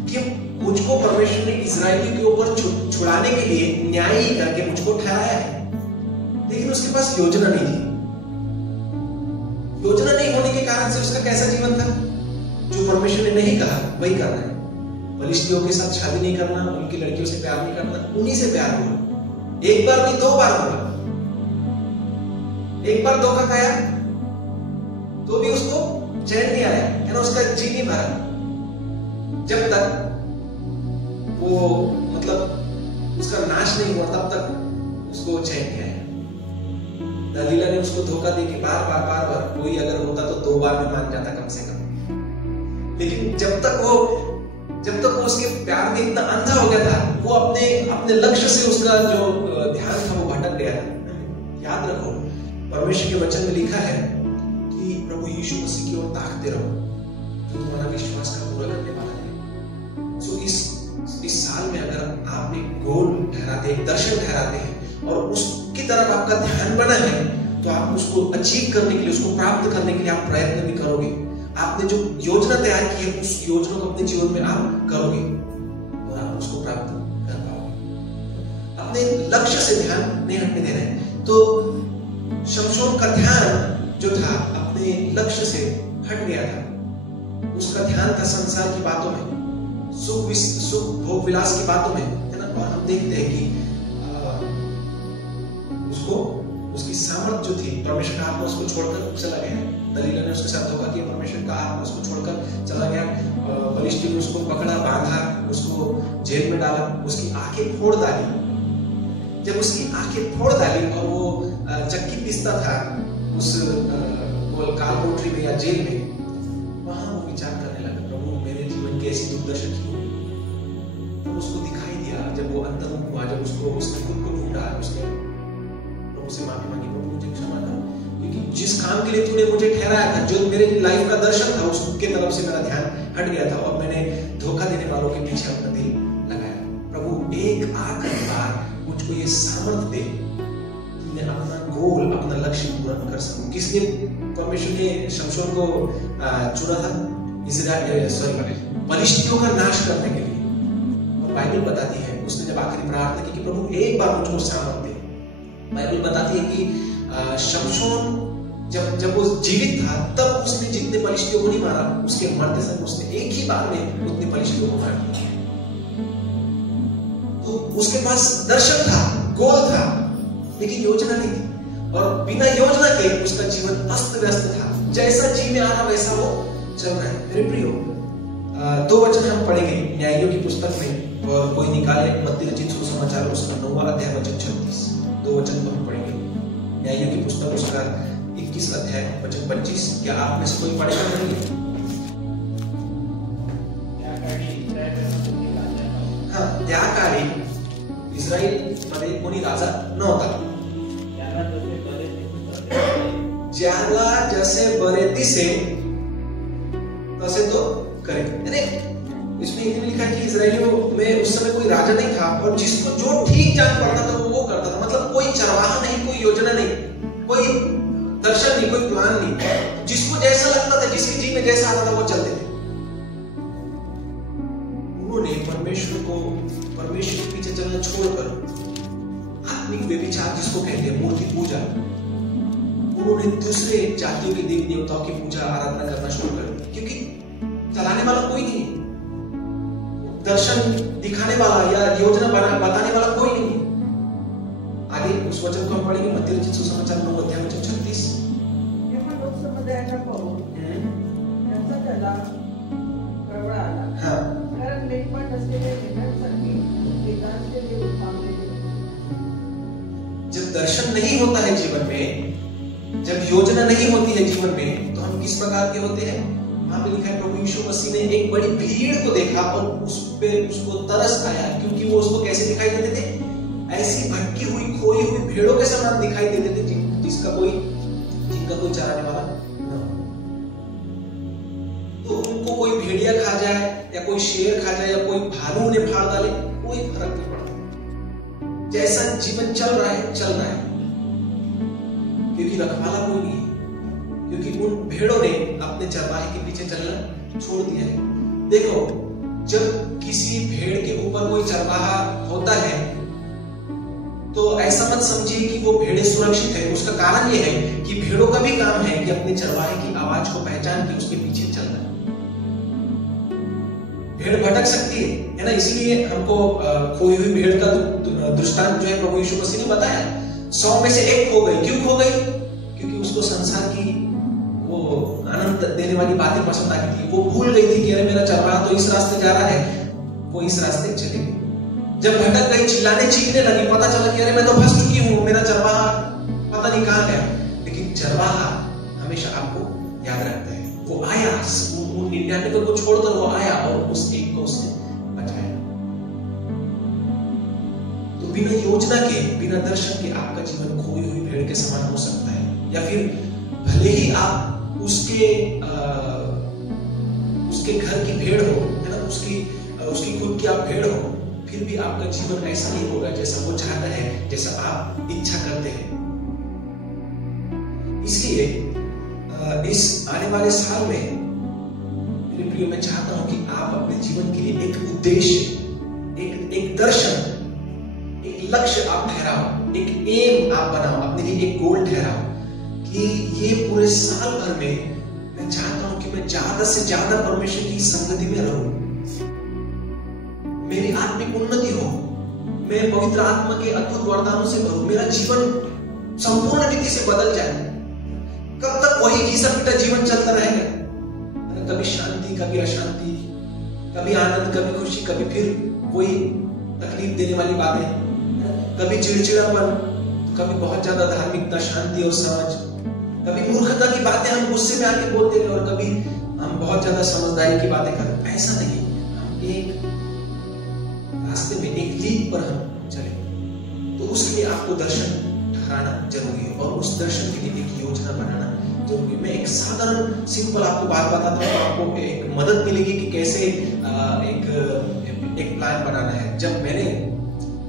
कि मुझको परमेश्वर ने इजराइलियों के ऊपर छुड़ाने के लिए न्याय करके मुझको ठहराया है, लेकिन उसके पास योजना नहीं थी। योजना नहीं होने के कारण से उसका कैसा जीवन था? जो परमेश्वर ने नहीं कहा वही करना है। फलिश्तियों के साथ शादी नहीं करना, उनकी लड़कियों से प्यार नहीं करना, उन्हीं से प्यार होगा। एक बार नहीं, 2 बार होगा। एक बार धोखा खाया तो भी उसको चैन नहीं आया, है ना, उसका जी नहीं भरा। जब तक वो मतलब उसका नाश नहीं हुआ तब तक उसको चैन नहीं आया। दलीला ने उसको धोखा दे के बार बार कोई अगर होता तो 2 बार में मान जाता कम से कम, लेकिन जब तक वो उसके प्यार में इतना अंधा हो गया था, वो अपने लक्ष्य से उसका जो ध्यान था वो भटक गया था। याद रखो, परमेश्वर के वचन में लिखा है कि प्रभु यीशु मसीह की ओर ताकते रहो जो तुम्हारा विश्वास का पूरा करने वाला है। सो इस साल में अगर आप एक गोल ठहराते हैं, एक दर्शन ठहराते हैं और उसकी तरफ आपका ध्यान बना है, तो आप उसको अचीव करने के लिए, उसको प्राप्त करने के लिए आप प्रयत्न भी करोगे। आपने जो योजना तैयार की है उस योजना को अपने जीवन में आप करोगे और आप उसको प्राप्त कर पाओगे। अपने लक्ष्य से ध्यान नहीं हटने देना है। तो शमशोन का ध्यान जो था अपने लक्ष्य से हट गया था। उसका ध्यान था संसार की बातों में, सुख भोग विलास की बातों में, है ना। और हम देखते हैं कि उसकी सामर्थ जो थी, परमेश्वर का आत्मा उसको छोड़कर चला गया। दलीला ने उसके साथ धोखा किया, परमेश्वर का आत्मा उसको छोड़कर चला गया। फलिश्ती ने उसको पकड़ा, बांधा, उसको जेल में डाला, उसकी आंखें फोड़ डाली। जब उसकी आंखें फोड़ डाली और वो चक्की पीसता था उस काल कोठरी में या जेल में, वहां वो विचार करने लगा, प्रभु मेरे जीवन की ऐसी दुर्दशा क्यों हुई? जब उसको दिखाई दिया, जब वो अंतर्मुख हुआ, जब उसने खुद को ढूंढा, उसने प्रभु से माफी मांगी, प्रभु मुझे क्षमा कर, क्योंकि जिस काम के लिए तूने मुझे ठहराया था, जो मेरे लाइफ का दर्शन था, उसके तरफ से मेरा ध्यान हट गया था और मैंने धोखा देने वालों के पीछे अपना दिल लगाया। प्रभु एक आखिरी बार मुझको ये सामर्थ्य दे, मैं अपना गोल, अपना लक्ष्य पूरा कर सकूं। किसने परमेश्वर ने शमशोन को चुना था? पलिश्तियों का नाश करने के लिए। और बाइबल बताती है उसने जब आखिरी प्रार्थना की कि प्रभु एक बार मुझको सामर्थ्य दे, बाइबल बताती है कि शमशोन जब वो जीवित था तब उसने जितने पलिश्तियों को नहीं मारा, उसके मरते समय उसने एक ही बार में उतने पलिश्तियों को मार दिया। तो उसके पास दर्शन था, गोल था, लेकिन योजना नहीं थी, और बिना योजना के उसका जीवन अस्त व्यस्त था। जैसा जी में आ रहा वैसा वो चल रहा है। मेरे प्रियो, 2 वचन हम पढ़ेंगे न्यायियों की पुस्तक में, और कोई निकाले मत्ती रचित सुसमाचार उसका 9वां अध्याय वचन 36। 2 वचन को हम पढ़ेंगे न्यायियों की पुस्तक उसका 21 अध्याय वचन 25। क्या आप में से कोई पढ़ेगा? नहीं? हाँ, त्याकारी इस्रायल मध्ये कोणी राजा नव्हता. ज्याला जसे बरे दिसे तसे तो करे. इसमें हिंदी में लिखा है कि इस्राएलियों में उस समय कोई राजा नहीं था, और जिसको जो ठीक जान पड़ता था वो करता था. मतलब कोई चरवाहा नहीं, कोई योजना नहीं, कोई दर्शन नहीं, कोई प्लान नहीं. जिसको जैसा लगता था, जिसके जी में जैसा आता था वो चलते थे. उन्होंने परमेश्वर के पीछे चलना छोड़कर आत्मिक व्यभिचार, जिसको कहते हैं मूर्ति पूजा, उन्होंने दूसरे जातियों के देवी देवताओं की पूजा आराधना करना शुरू कर दी. क्योंकि चलाने वाला कोई नहीं, दर्शन दिखाने वाला या योजना बताने वाला कोई नहीं. आगे उस वचन को हम पढ़ेंगे मत्ती रचित सुसमाचार 9 अध्याय वचन 36. जब दर्शन नहीं होता है जीवन में, जब योजना नहीं होती है जीवन में, तो हम किस प्रकार के होते हैं? वहां पे लिखा है प्रभु यीशु मसीह ने एक बड़ी भीड़ को देखा और उसको तरस आया, क्योंकि वो उसको कैसे दिखाई देते थे? ऐसी भटकी हुई, खोई हुई भेड़ों के समान दिखाई देते थे, जिनका कोई चराने वाला न हो. तो उनको कोई भेड़िया खा जाए या कोई शेर खा जाए या कोई भालू उन्हें फाड़ डाले, कोई फर्क नहीं पड़ता. जैसा जीवन चल रहा है, क्योंकि रखवाला कोई नहीं है, क्योंकि उन भेड़ों ने अपने चरवाहे के पीछे चलना छोड़ दिया है. देखो, जब किसी भेड़ के ऊपर कोई चरवाहा होता है तो ऐसा मत समझिए कि वो भेड़ें सुरक्षित है. उसका कारण ये है कि भेड़ों का भी काम है कि अपने चरवाहे की आवाज को पहचान के उसके पीछे चलना. भेड़ भटक सकती है ना, इसीलिए हमको खोई हुई भेड़ का दृष्टांत जो है प्रभु यीशु मसीह ने बताया. 100 में से 1 खो गई. क्यों खो गई? क्योंकि उसको संसार की वो आनंद देने वाली बातें पसंद आ गई थी. वो भूल गई थी कि अरे मेरा चरवाहा तो इस रास्ते जा रहा है, वो इस रास्ते चली गई. जब भटक गई, चिल्लाने चीखने लगी, पता चला कि अरे मैं तो फंस चुकी हूं, मेरा चरवाहा पता नहीं कहां गया. लेकिन चरवाहा हमेशा आपको याद रखता है. वो आया, उन 99 को छोड़कर वो आया और उस एक को उसने बचाया. तो बिना योजना के, बिना दर्शन के आपका जीवन खोई हुई भेड़ के समान हो सकता है. या फिर भले ही आप उसके घर की भेड़ हो, है ना, उसकी खुद की आप भेड़ हो, फिर भी आपका जीवन ऐसा नहीं होगा जैसा वो चाहता है, जैसा आप इच्छा करते हैं. इसलिए इस आने वाले साल में मेरे प्रियो, मैं चाहता हूं कि आप अपने जीवन के लिए एक उद्देश्य, एक दर्शन, एक लक्ष्य आप ठहराओ, एक एम आप बनाओ, अपने लिए एक गोल ठहराओ कि ये पूरे साल भर में मैं चाहता हूं कि मैं ज्यादा से ज्यादा परमेश्वर की संगति में रहूं, मेरी आत्मिक उन्नति हो, मैं पवित्र आत्मा के अद्भुत वरदानों से भरूं, मेरा जीवन संपूर्ण रीति से बदल जाए. कब तक वही घिसा पिटा जीवन चलता रहेगा? कभी शांति, कभी अशांति, कभी आनंद, कभी खुशी, कभी फिर वही तकलीफ देने वाली बातें, कभी चिड़चिड़ापन, कभी बहुत ज्यादा धार्मिकता, शांति और समझ, कभी मूर्खता की बातें हम गुस्से में आके बोलते हैं और कभी हम बहुत ज्यादा समझदारी की बातें करते. ऐसा नहीं. हम एक उसके लिए आपको दर्शन ठहराना जरूरी है और उस दर्शन के लिए एक योजना बनाना जरूरी है। मैं एक साधारण सिंपल आपको बात बताता हूँ, आपको एक मदद मिलेगी कि कैसे एक प्लान बनाना है। जब मैंने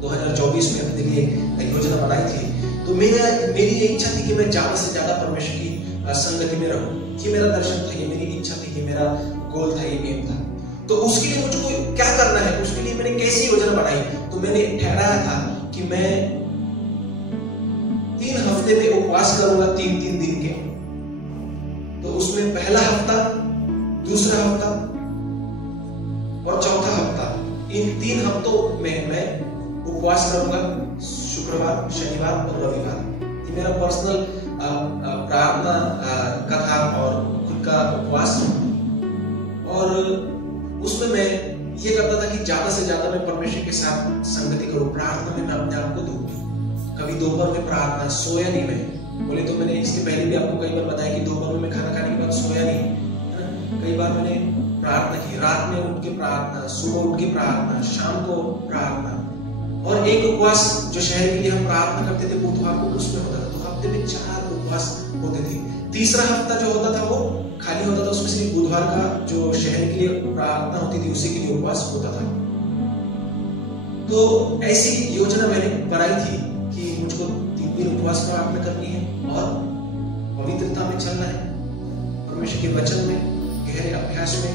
2024 में अपने लिए योजना बनाई थी तो मेरी ये इच्छा थी कि मैं ज्यादा से ज्यादा परमेश्वर की संगति में रहूं। ये मेरा दर्शन था, ये मेरी इच्छा थी, ये मेरा गोल था, ये एम था। तो उसके लिए मुझको क्या करना है, उसके लिए मैंने कैसी योजना बनाई, तो मैंने ठहराया था कि मैं 3 हफ्ते में उपवास करूंगा, 3 दिन के। तो उसमें पहला हफ्ता, दूसरा हफ्ता और चौथा हफ्ता, इन 3 हफ्तों में मैं उपवास करूंगा, शुक्रवार, शनिवार और रविवार। ये मेरा पर्सनल प्रार्थना का था और खुद का उपवास। और उसमें मैं ये करता था कि ज्यादा से ज्यादा मैं परमेश्वर के साथ संगति करूं, प्रार्थना में मैं अपने आप को दूं। कभी दोपहर में प्रार्थना, सोया नहीं मैं। बोले तो मैंने इसके पहले भी आपको कई बार बताया कि दोपहर में मैं खाना खाने के बाद सोया नहीं, है ना। कई बार मैंने प्रार्थना की, रात में उठ के प्रार्थना, सुबह उठ के प्रार्थना, शाम को प्रार्थना। और एक उपवास जो शहर के लिए हम प्रार्थना करते थे बुधवार को, उसमें होता था। तो हफ्ते में 4 उपवास होते थे। तीसरा हफ्ता जो होता था वो खाली होता था, उसमें सिर्फ बुधवार का जो शहर के लिए प्रार्थना होती थी उसी के लिए उपवास होता था। तो ऐसी योजना मैंने बनाई थी कि मुझको 3 दिन उपवास प्रार्थना करनी है और पवित्रता में चलना है, परमेश्वर के वचन में, गहरे अभ्यास में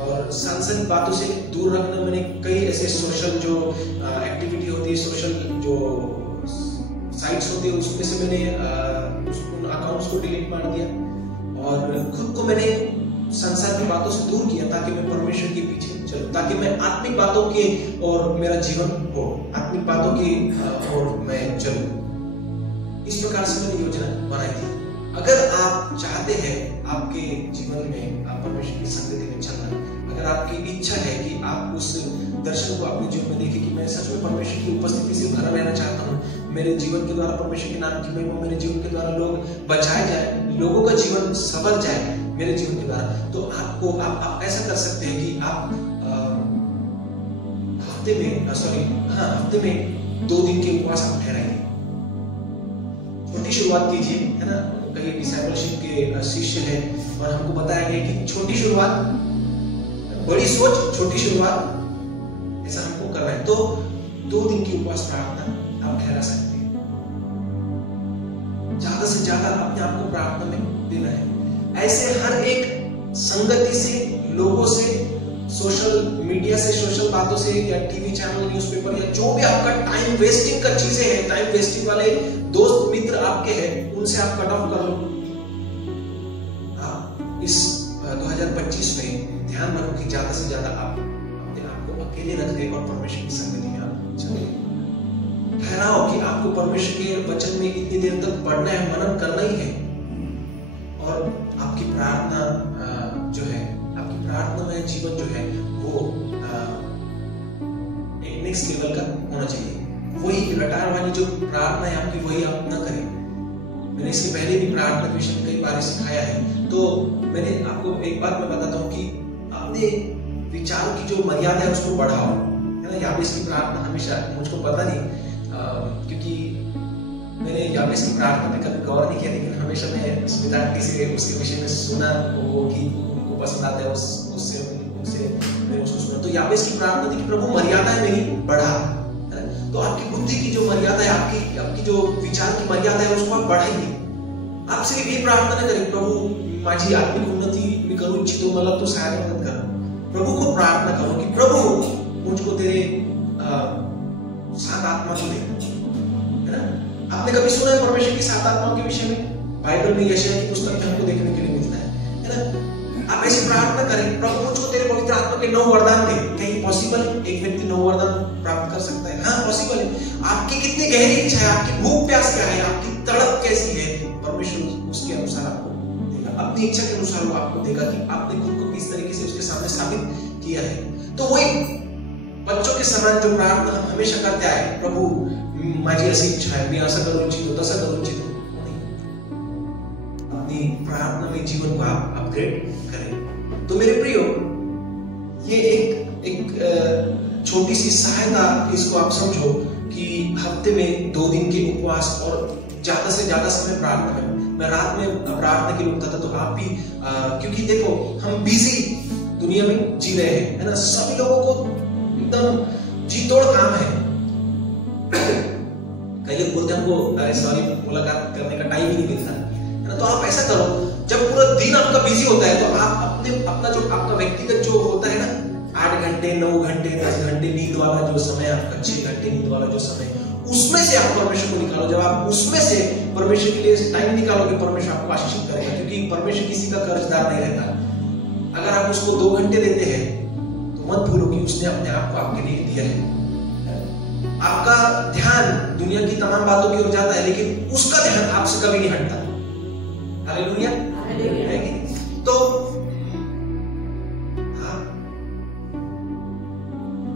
और सांसारिक बातों से दूर रखना। मैंने कई ऐसे सोशल जो एक्टिविटी होती है, सोशल जो साइट्स होती है, उसमें से मैंने उन अकाउंट्स को डिलीट मार दिया और खुद को मैंने संसार की बातों से दूर किया ताकि मैं परमेश्वर के पीछे चलूं, ताकि मैं आत्मिक बातों के और मेरा जीवन हो, आत्मिक बातों की और मैं चलूं। इस प्रकार से मैंने योजना बनाई थी। अगर आप चाहते हैं आपके जीवन में आप परमेश्वर की संगति में चलना, अगर आपकी इच्छा है कि आप उस दर्शन को अपने जीवन में देखें कि मैं सच में परमेश्वर की उपस्थिति से भरा रहना चाहता हूँ, मेरे जीवन के द्वारा परमेश्वर के नाम की महिमा, मेरे जीवन के द्वारा लोग बचाए जाए, लोगों का जीवन संवर जाए मेरे जीवन के द्वारा, तो आप ऐसा कर सकते हैं कि आप हफ्ते में 2 दिन के उपवास आप ठहराइए। छोटी शुरुआत कीजिए, है ना। कई डिसाइपलशिप के शिष्य हैं और हमको बताया गया कि छोटी शुरुआत, बड़ी सोच, छोटी शुरुआत, ऐसा हमको करना है। तो 2 दिन की उपवास प्रार्थना आप ठहरा सकते हैं। ज्यादा से ज्यादा अपने आप को प्रार्थना में देना है। ऐसे हर एक संगति से, लोगों से, सोशल मीडिया से, सोशल बातों से या टीवी चैनल, न्यूज़पेपर या जो भी आपका टाइम वेस्टिंग का चीजें हैं, टाइम वेस्टिंग वाले दोस्त मित्र आपके हैं, उनसे आप कट ऑफ कर लो। आप इस 2025 में ध्यान रखो कि ज्यादा से ज्यादा आप अपने आप को अकेले रख दे और परमेश्वर की संगति में आप चले। ठहराओ कि आपको परमेश्वर के वचन में इतनी देर तक पढ़ना है, मनन करना ही है। और आपकी प्रार्थना जो है, आपकी प्रार्थना में जीवन जो है वो एक नेक्स्ट लेवल का होना चाहिए। वही रटार वाली जो प्रार्थना है आपकी, वही आप न करें। मैंने इसके पहले भी प्रार्थना के विषय में कई बार सिखाया है। तो मैंने आपको एक बात मैं बताता हूँ कि अपने विचार की जो मर्यादा है उसको बढ़ाओ, है ना। याबेस की प्रार्थना हमेशा, मुझको पता नहीं क्योंकि मैंने याबेस की प्रार्थना में कभी गौर नहीं किया, लेकिन हमेशा मैं स्मिता आंटी से उसके विषय में सुना, वो गीत उनको पसंद आता है, उससे मैंने उसको सुना। तो याबेस की प्रार्थना थी कि प्रभु मर्यादा मेरी बढ़ा। तो आपकी बुद्धि की जो मर्यादा है, आपकी जो विचार की मर्यादा है, उसको आप बढ़ाइए। आप सिर्फ ये प्रार्थना न करें प्रभु माझी आत्मिक उन्नति मी करू इच्छितो, मला तू सहायता मदद कर। प्रभु को प्रार्थना करो कि प्रभु मुझको तेरे सात आत्मा को दे, है ना। आपने कभी सुना है परमेश्वर की 7 आत्माओं के विषय में? बाइबल में यशायाह की पुस्तक में हमको देखने के लिए मिलता है ना। आप ऐसी प्रार्थना करें, प्रभु मुझको तेरे पवित्र आत्मा के 9 वरदान दे। क्या ये पॉसिबल है? एक व्यक्ति 9 वरदान प्राप्त कर सकता है? हाँ, पॉसिबल है। आपकी कितनी गहरी इच्छा है, आपकी भूख प्यास क्या है, आपकी तड़प कैसी है, परमेश्वर उसके अनुसार आपको देगा। अपनी इच्छा के अनुसार वो आपको देगा कि आपने खुद को किस तरीके से उसके सामने साबित किया है। तो वही बच्चों के समान जो प्रार्थना हम हमेशा करते आए, प्रभु माझी ऐसी इच्छा है, मैं ऐसा करूं इच्छितो, तसा करूं इच्छितो, अपनी प्रार्थना में जीवन को आप अपग्रेड करें। तो मेरे प्रियो, ये एक छोटी सी सहायता, इसको आप समझो कि हफ्ते में 2 दिन के उपवास और ज्यादा से ज्यादा समय प्रार्थना में, मैं रात में प्रार्थना के लिए उठता था। तो आप भी क्योंकि देखो हम बिजी दुनिया में जी रहे हैं, है ना, सभी लोगों को एकदम जी तोड़ काम है। कई लोग बोलते हैं हमको सॉरी मुलाकात करने का टाइम ही नहीं मिलता, है ना। तो आप ऐसा करो, जब पूरा दिन आपका बिजी होता है तो आप अपना जो आपका व्यक्तिगत जो होता है ना, 8 घंटे 9 घंटे 10 घंटे नींद वाला जो समय आपका, 6 घंटे नींद वाला जो समय, उसमें से आप परमेश्वर को निकालो। जब आप उसमें से परमेश्वर के लिए टाइम निकालोगे, परमेश्वर आपको आशीषित करेगा, क्योंकि परमेश्वर किसी का कर्जदार नहीं रहता। अगर आप उसको 2 घंटे देते हैं तो मत भूलो कि उसने अपने आप को आपके लिए दिया है। आपका ध्यान दुनिया की तमाम बातों की ओर जाता है, लेकिन उसका ध्यान आपसे कभी नहीं हटता। हालेलुया। तो आप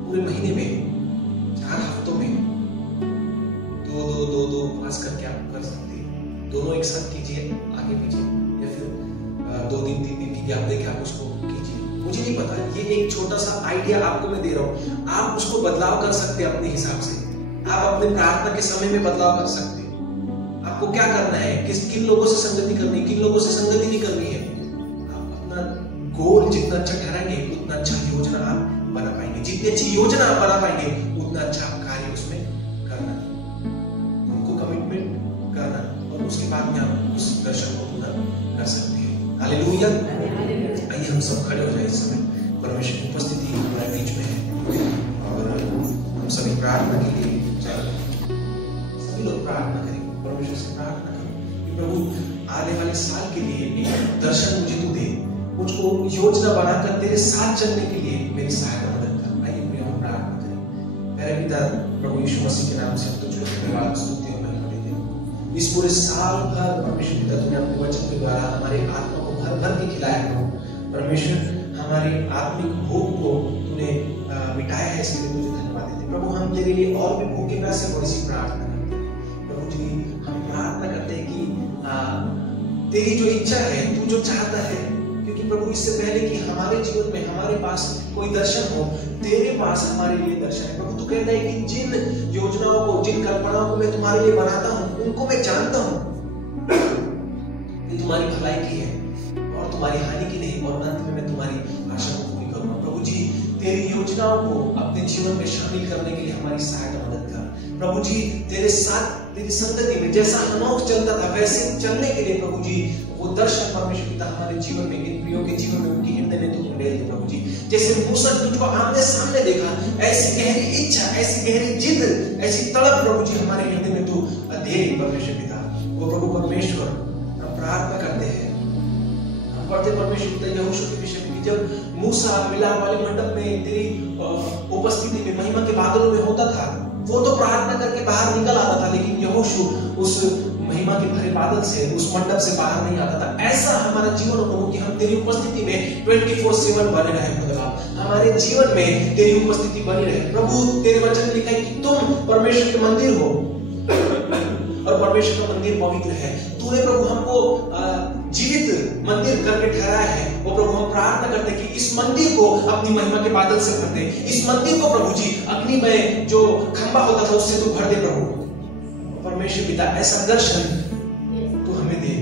पूरे महीने में 4 हफ्तों में दो उपवास करके आप कर सकते हैं। दोनों एक साथ कीजिए, आगे पीछे, या फिर 2 दिन 3 दिन की गैप देके आप उसको कीजिए। मुझे नहीं पता, ये एक छोटा सा आइडिया आपको मैं दे रहा हूँ। आप उसको बदलाव कर सकते हैं अपने हिसाब से। आप अपने प्रार्थना के समय में बदलाव कर सकते हैं। आपको क्या करना है, किन लोगों से संगति करनी है, किन लोगों से संगति नहीं करनी है। आप अपना गोल जितना अच्छा ठहराएंगे उतना अच्छा योजना आप बना पाएंगे। जितनी अच्छी योजना आप बना पाएंगे उतना अच्छा कार्य उसमें करना, उनको कमिटमेंट करना, और उसके बाद में आप उस दर्शन को पूरा कर सकते हैं। हालेलुया। आइए हम सब खड़े हो जाए इस समय। परमेश्वर की उपस्थिति हमारे बीच में है और हम सभी प्रार्थना के लिए जाएंगे। सभी लोग प्रार्थना करेंगे, परमेश्वर से प्रार्थना करें, प्रभु आने वाले साल के लिए एक दर्शन मुझे तू दे, मुझको योजना बनाकर तेरे साथ चलने के लिए मेरी सहायता मदद कर। आइए प्रिय हम प्रार्थना करें। मेरे पिता प्रभु यीशु मसीह के नाम से तुझको धन्यवाद स्तुति और महिमा देते हैं। इस पूरे साल भर परमेश्वर पिता तूने अपने वचन के द्वारा हमारे आत्मा को भर भर के खिलाया प्रभु। परमेश्वर हमारी आत्मिक भूख को तूने मिटाया है, इसके लिए तुझे धन्यवाद देते हैं प्रभु। हम तेरे लिए और भी भूखे प्यासे थोड़ी सी प्रार्थना करते हैं प्रभु जी। हम प्रार्थना करते हैं कि तेरी जो इच्छा है, तू जो चाहता है, क्योंकि प्रभु इससे पहले कि हमारे जीवन में हमारे पास कोई दर्शन हो, तेरे पास हमारे लिए दर्शन है प्रभु। तू कहता है कि जिन योजनाओं को, जिन कल्पनाओं को मैं तुम्हारे लिए बनाता हूँ, उनको मैं जानता हूँ कि तुम्हारी भलाई की है और तुम्हारी हानि की नहीं, और अंत में मैं तुम्हारी आशा को पूरी करूंगा प्रभु जी। तेरी योजनाओं को अपने जीवन में शामिल करने के लिए हमारी सहायता मदद कर प्रभु जी। तेरे साथ तेरी संगति में जैसा हनोक चलता था वैसे चलने के लिए प्रभु जी वो दर्शन परमेश्वर पिता हमारे जीवन में, इन प्रियों के जीवन में, उनके हृदय में तू उंडेल दे प्रभु जी। जैसे मूसा तुझको आमने सामने देखा, ऐसी गहरी इच्छा, ऐसी गहरी जिद, ऐसी तड़प प्रभु जी हमारे हृदय में तू दे परमेश्वर पिता। वो प्रभु परमेश्वर हम प्रार्थना करते हैं, हम पढ़ते परमेश्वर पिता यहोशू के विषय में, जब मूसा मिलाप वाले मंडप में तेरी उपस्थिति में महिमा के बादलों में होता था, वो तो प्रार्थना करके बाहर निकल आता था, लेकिन यहोशू उस महिमा के भरे बादल से, उस मंडप से बाहर नहीं आता था। ऐसा हमारा जीवन हो प्रभु कि हम तेरी उपस्थिति में 24/7 बने रहे खुदा। हमारे जीवन में तेरी उपस्थिति बनी रहे प्रभु। तेरे वचन में लिखा है कि तुम परमेश्वर के मंदिर हो और परमेश्वर का मंदिर पवित्र है। तूने प्रभु हमको जीवित मंदिर करके ठहराया है। वो प्रभु हम प्रार्थना करते हैं कि इस मंदिर को अपनी महिमा के बादल से भर दे। इस मंदिर को प्रभु जी अग्नि में जो खंभा होता था उससे तू भर दे प्रभु। परमेश्वर पिता ऐसा दर्शन तू हमें दे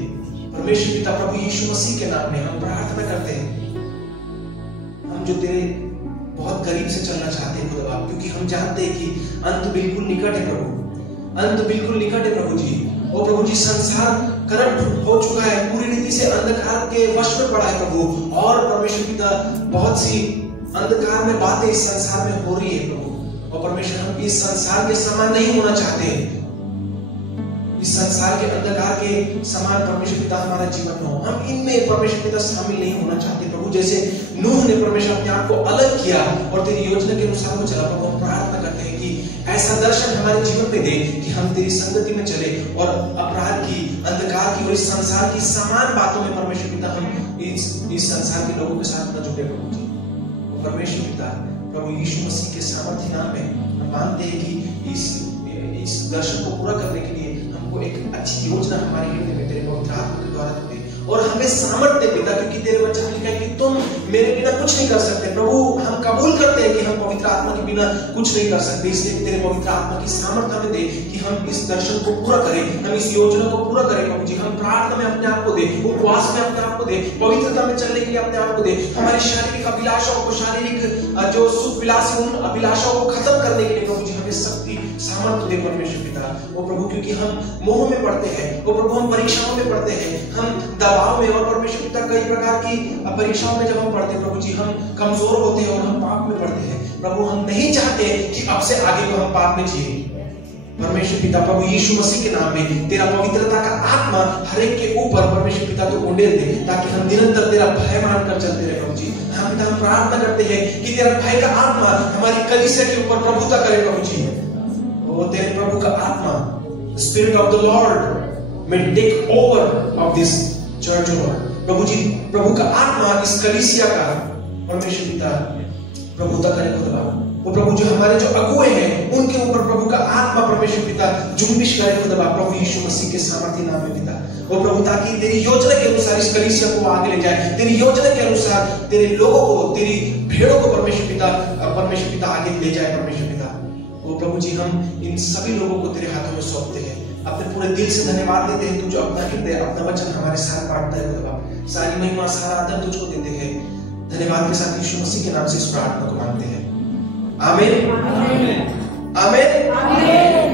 परमेश्वर पिता। प्रभु यीशु मसीह के नाम में हम प्रार्थना करते हैं। हम जो तेरे बहुत करीब से चलना चाहते हैं खुदा, क्योंकि हम जानते हैं कि अंत बिल्कुल निकट है प्रभु, अंत बिल्कुल निकट है प्रभु जी। और प्रभु जी संसार करप्ट हो चुका है, पूरी रीति से अंधकार के वश में पड़ा है प्रभु। और परमेश्वर पिता बहुत सी अंधकार में बातें इस संसार में हो रही है प्रभु। और परमेश्वर हम इस संसार के समान नहीं होना चाहते, इस संसार के अंधकार के समान परमेश्वर पिता हमारा जीवन हो। हम इनमें परमेश्वर पिता शामिल नहीं होना चाहते प्रभु। जैसे नूह ने परमेश्वर अपने आप को अलग किया और तेरी योजना के अनुसार वो चला प्रभु, हम प्रार्थना करते हैं कि ऐसा दर्शन हमारे जीवन में दे कि हम तेरी संगति में चले और अपराध की, अंधकार की और इस संसार की समान बातों में परमेश्वर पिता हम इस संसार के लोगों के साथ न जुटे प्रभु जी। परमेश्वर पिता प्रभु यीशु मसीह के सामर्थ्य नाम में हम मानते हैं कि इस दर्शन को पूरा करने के लिए हमको एक अच्छी योजना हमारे हृदय में तेरे पवित्र आत्मा के द्वारा दे। और हमें सामर्थ्य दे पिता, क्योंकि तेरे वचन लिखा है कि तुम मेरे बिना कुछ नहीं कर सकते। प्रभु हम कबूल करते हैं कि हम पवित्र आत्मा के बिना कुछ नहीं कर सकते, इसलिए तेरे पवित्र आत्मा की सामर्थ्य हमें दे कि हम इस दर्शन को पूरा करें, हम इस योजना को पूरा करें। प्रभु जी हम प्रार्थना में अपने आप को दे, उपवास में अपने आप को दे, पवित्रता में चलने के लिए अपने आप को दे, हमारी शारीरिक अभिलाषाओं को, शारीरिक जो सुख विलासी उन अभिलाषाओं को खत्म करने के लिए प्रभु जी हमें शक्ति सामर्थ्य दे परमेश्वर पिता। ओ प्रभु क्योंकि हम मोह में पड़ते हैं, ओ प्रभु हम परीक्षाओं में पड़ते हैं, हम दबाव में, और परमेश्वर पिता कई प्रकार की परीक्षाओं में जब हम पड़ते हैं प्रभु जी हम कमजोर होते हैं और हम पाप में पड़ते हैं। प्रभु हम नहीं चाहते कि अब से आगे को हम पाप में जिए। परमेश्वर पिता प्रभु यीशु मसीह के नाम में तेरा पवित्रता का आत्मा हर एक के ऊपर परमेश्वर पिता तो उंडेल दे, ताकि हम निरंतर तेरा भय मानकर चलते रहे प्रभु जी। हम पिता हम प्रार्थना करते हैं कि तेरा भय का आत्मा हमारी कलीसिया के ऊपर प्रभुता करे प्रभु जी। वो तेरे प्रभु का आत्मा, spirit of the Lord may take over of this church प्रभु जी, प्रभु का आत्मा इस कलीसिया का परमेश्वर पिता प्रभुता करे खुदा। वो प्रभु जो हमारे जो अगुए हैं उनके ऊपर प्रभु का आत्मा परमेश्वर पिता जुम्बिश करे खुदा प्रभु यीशु मसीह के सामर्थ्य नाम में पिता। वो प्रभु ताकि तेरी योजना के अनुसार इस कलीसिया को आगे ले जाए, तेरी योजना के अनुसार तेरे लोगों को, तेरी भेड़ों को परमेश्वर पिता आगे ले जाए परमेश्वर पिता। वो प्रभु जी हम इन सभी लोगों को तेरे हाथों में सौंपते हैं, अपने पूरे दिल से धन्यवाद देते हैं। तू जो अपना हृदय, अपना वचन हमारे साथ बांटता है खुदा, सारी महिमा सारा आदर तुझको देते हैं। धन्यवाद के साथ यीशु मसीह के नाम से इस प्रार्थना को मांगते हैं, आमीन आमीन आमीन।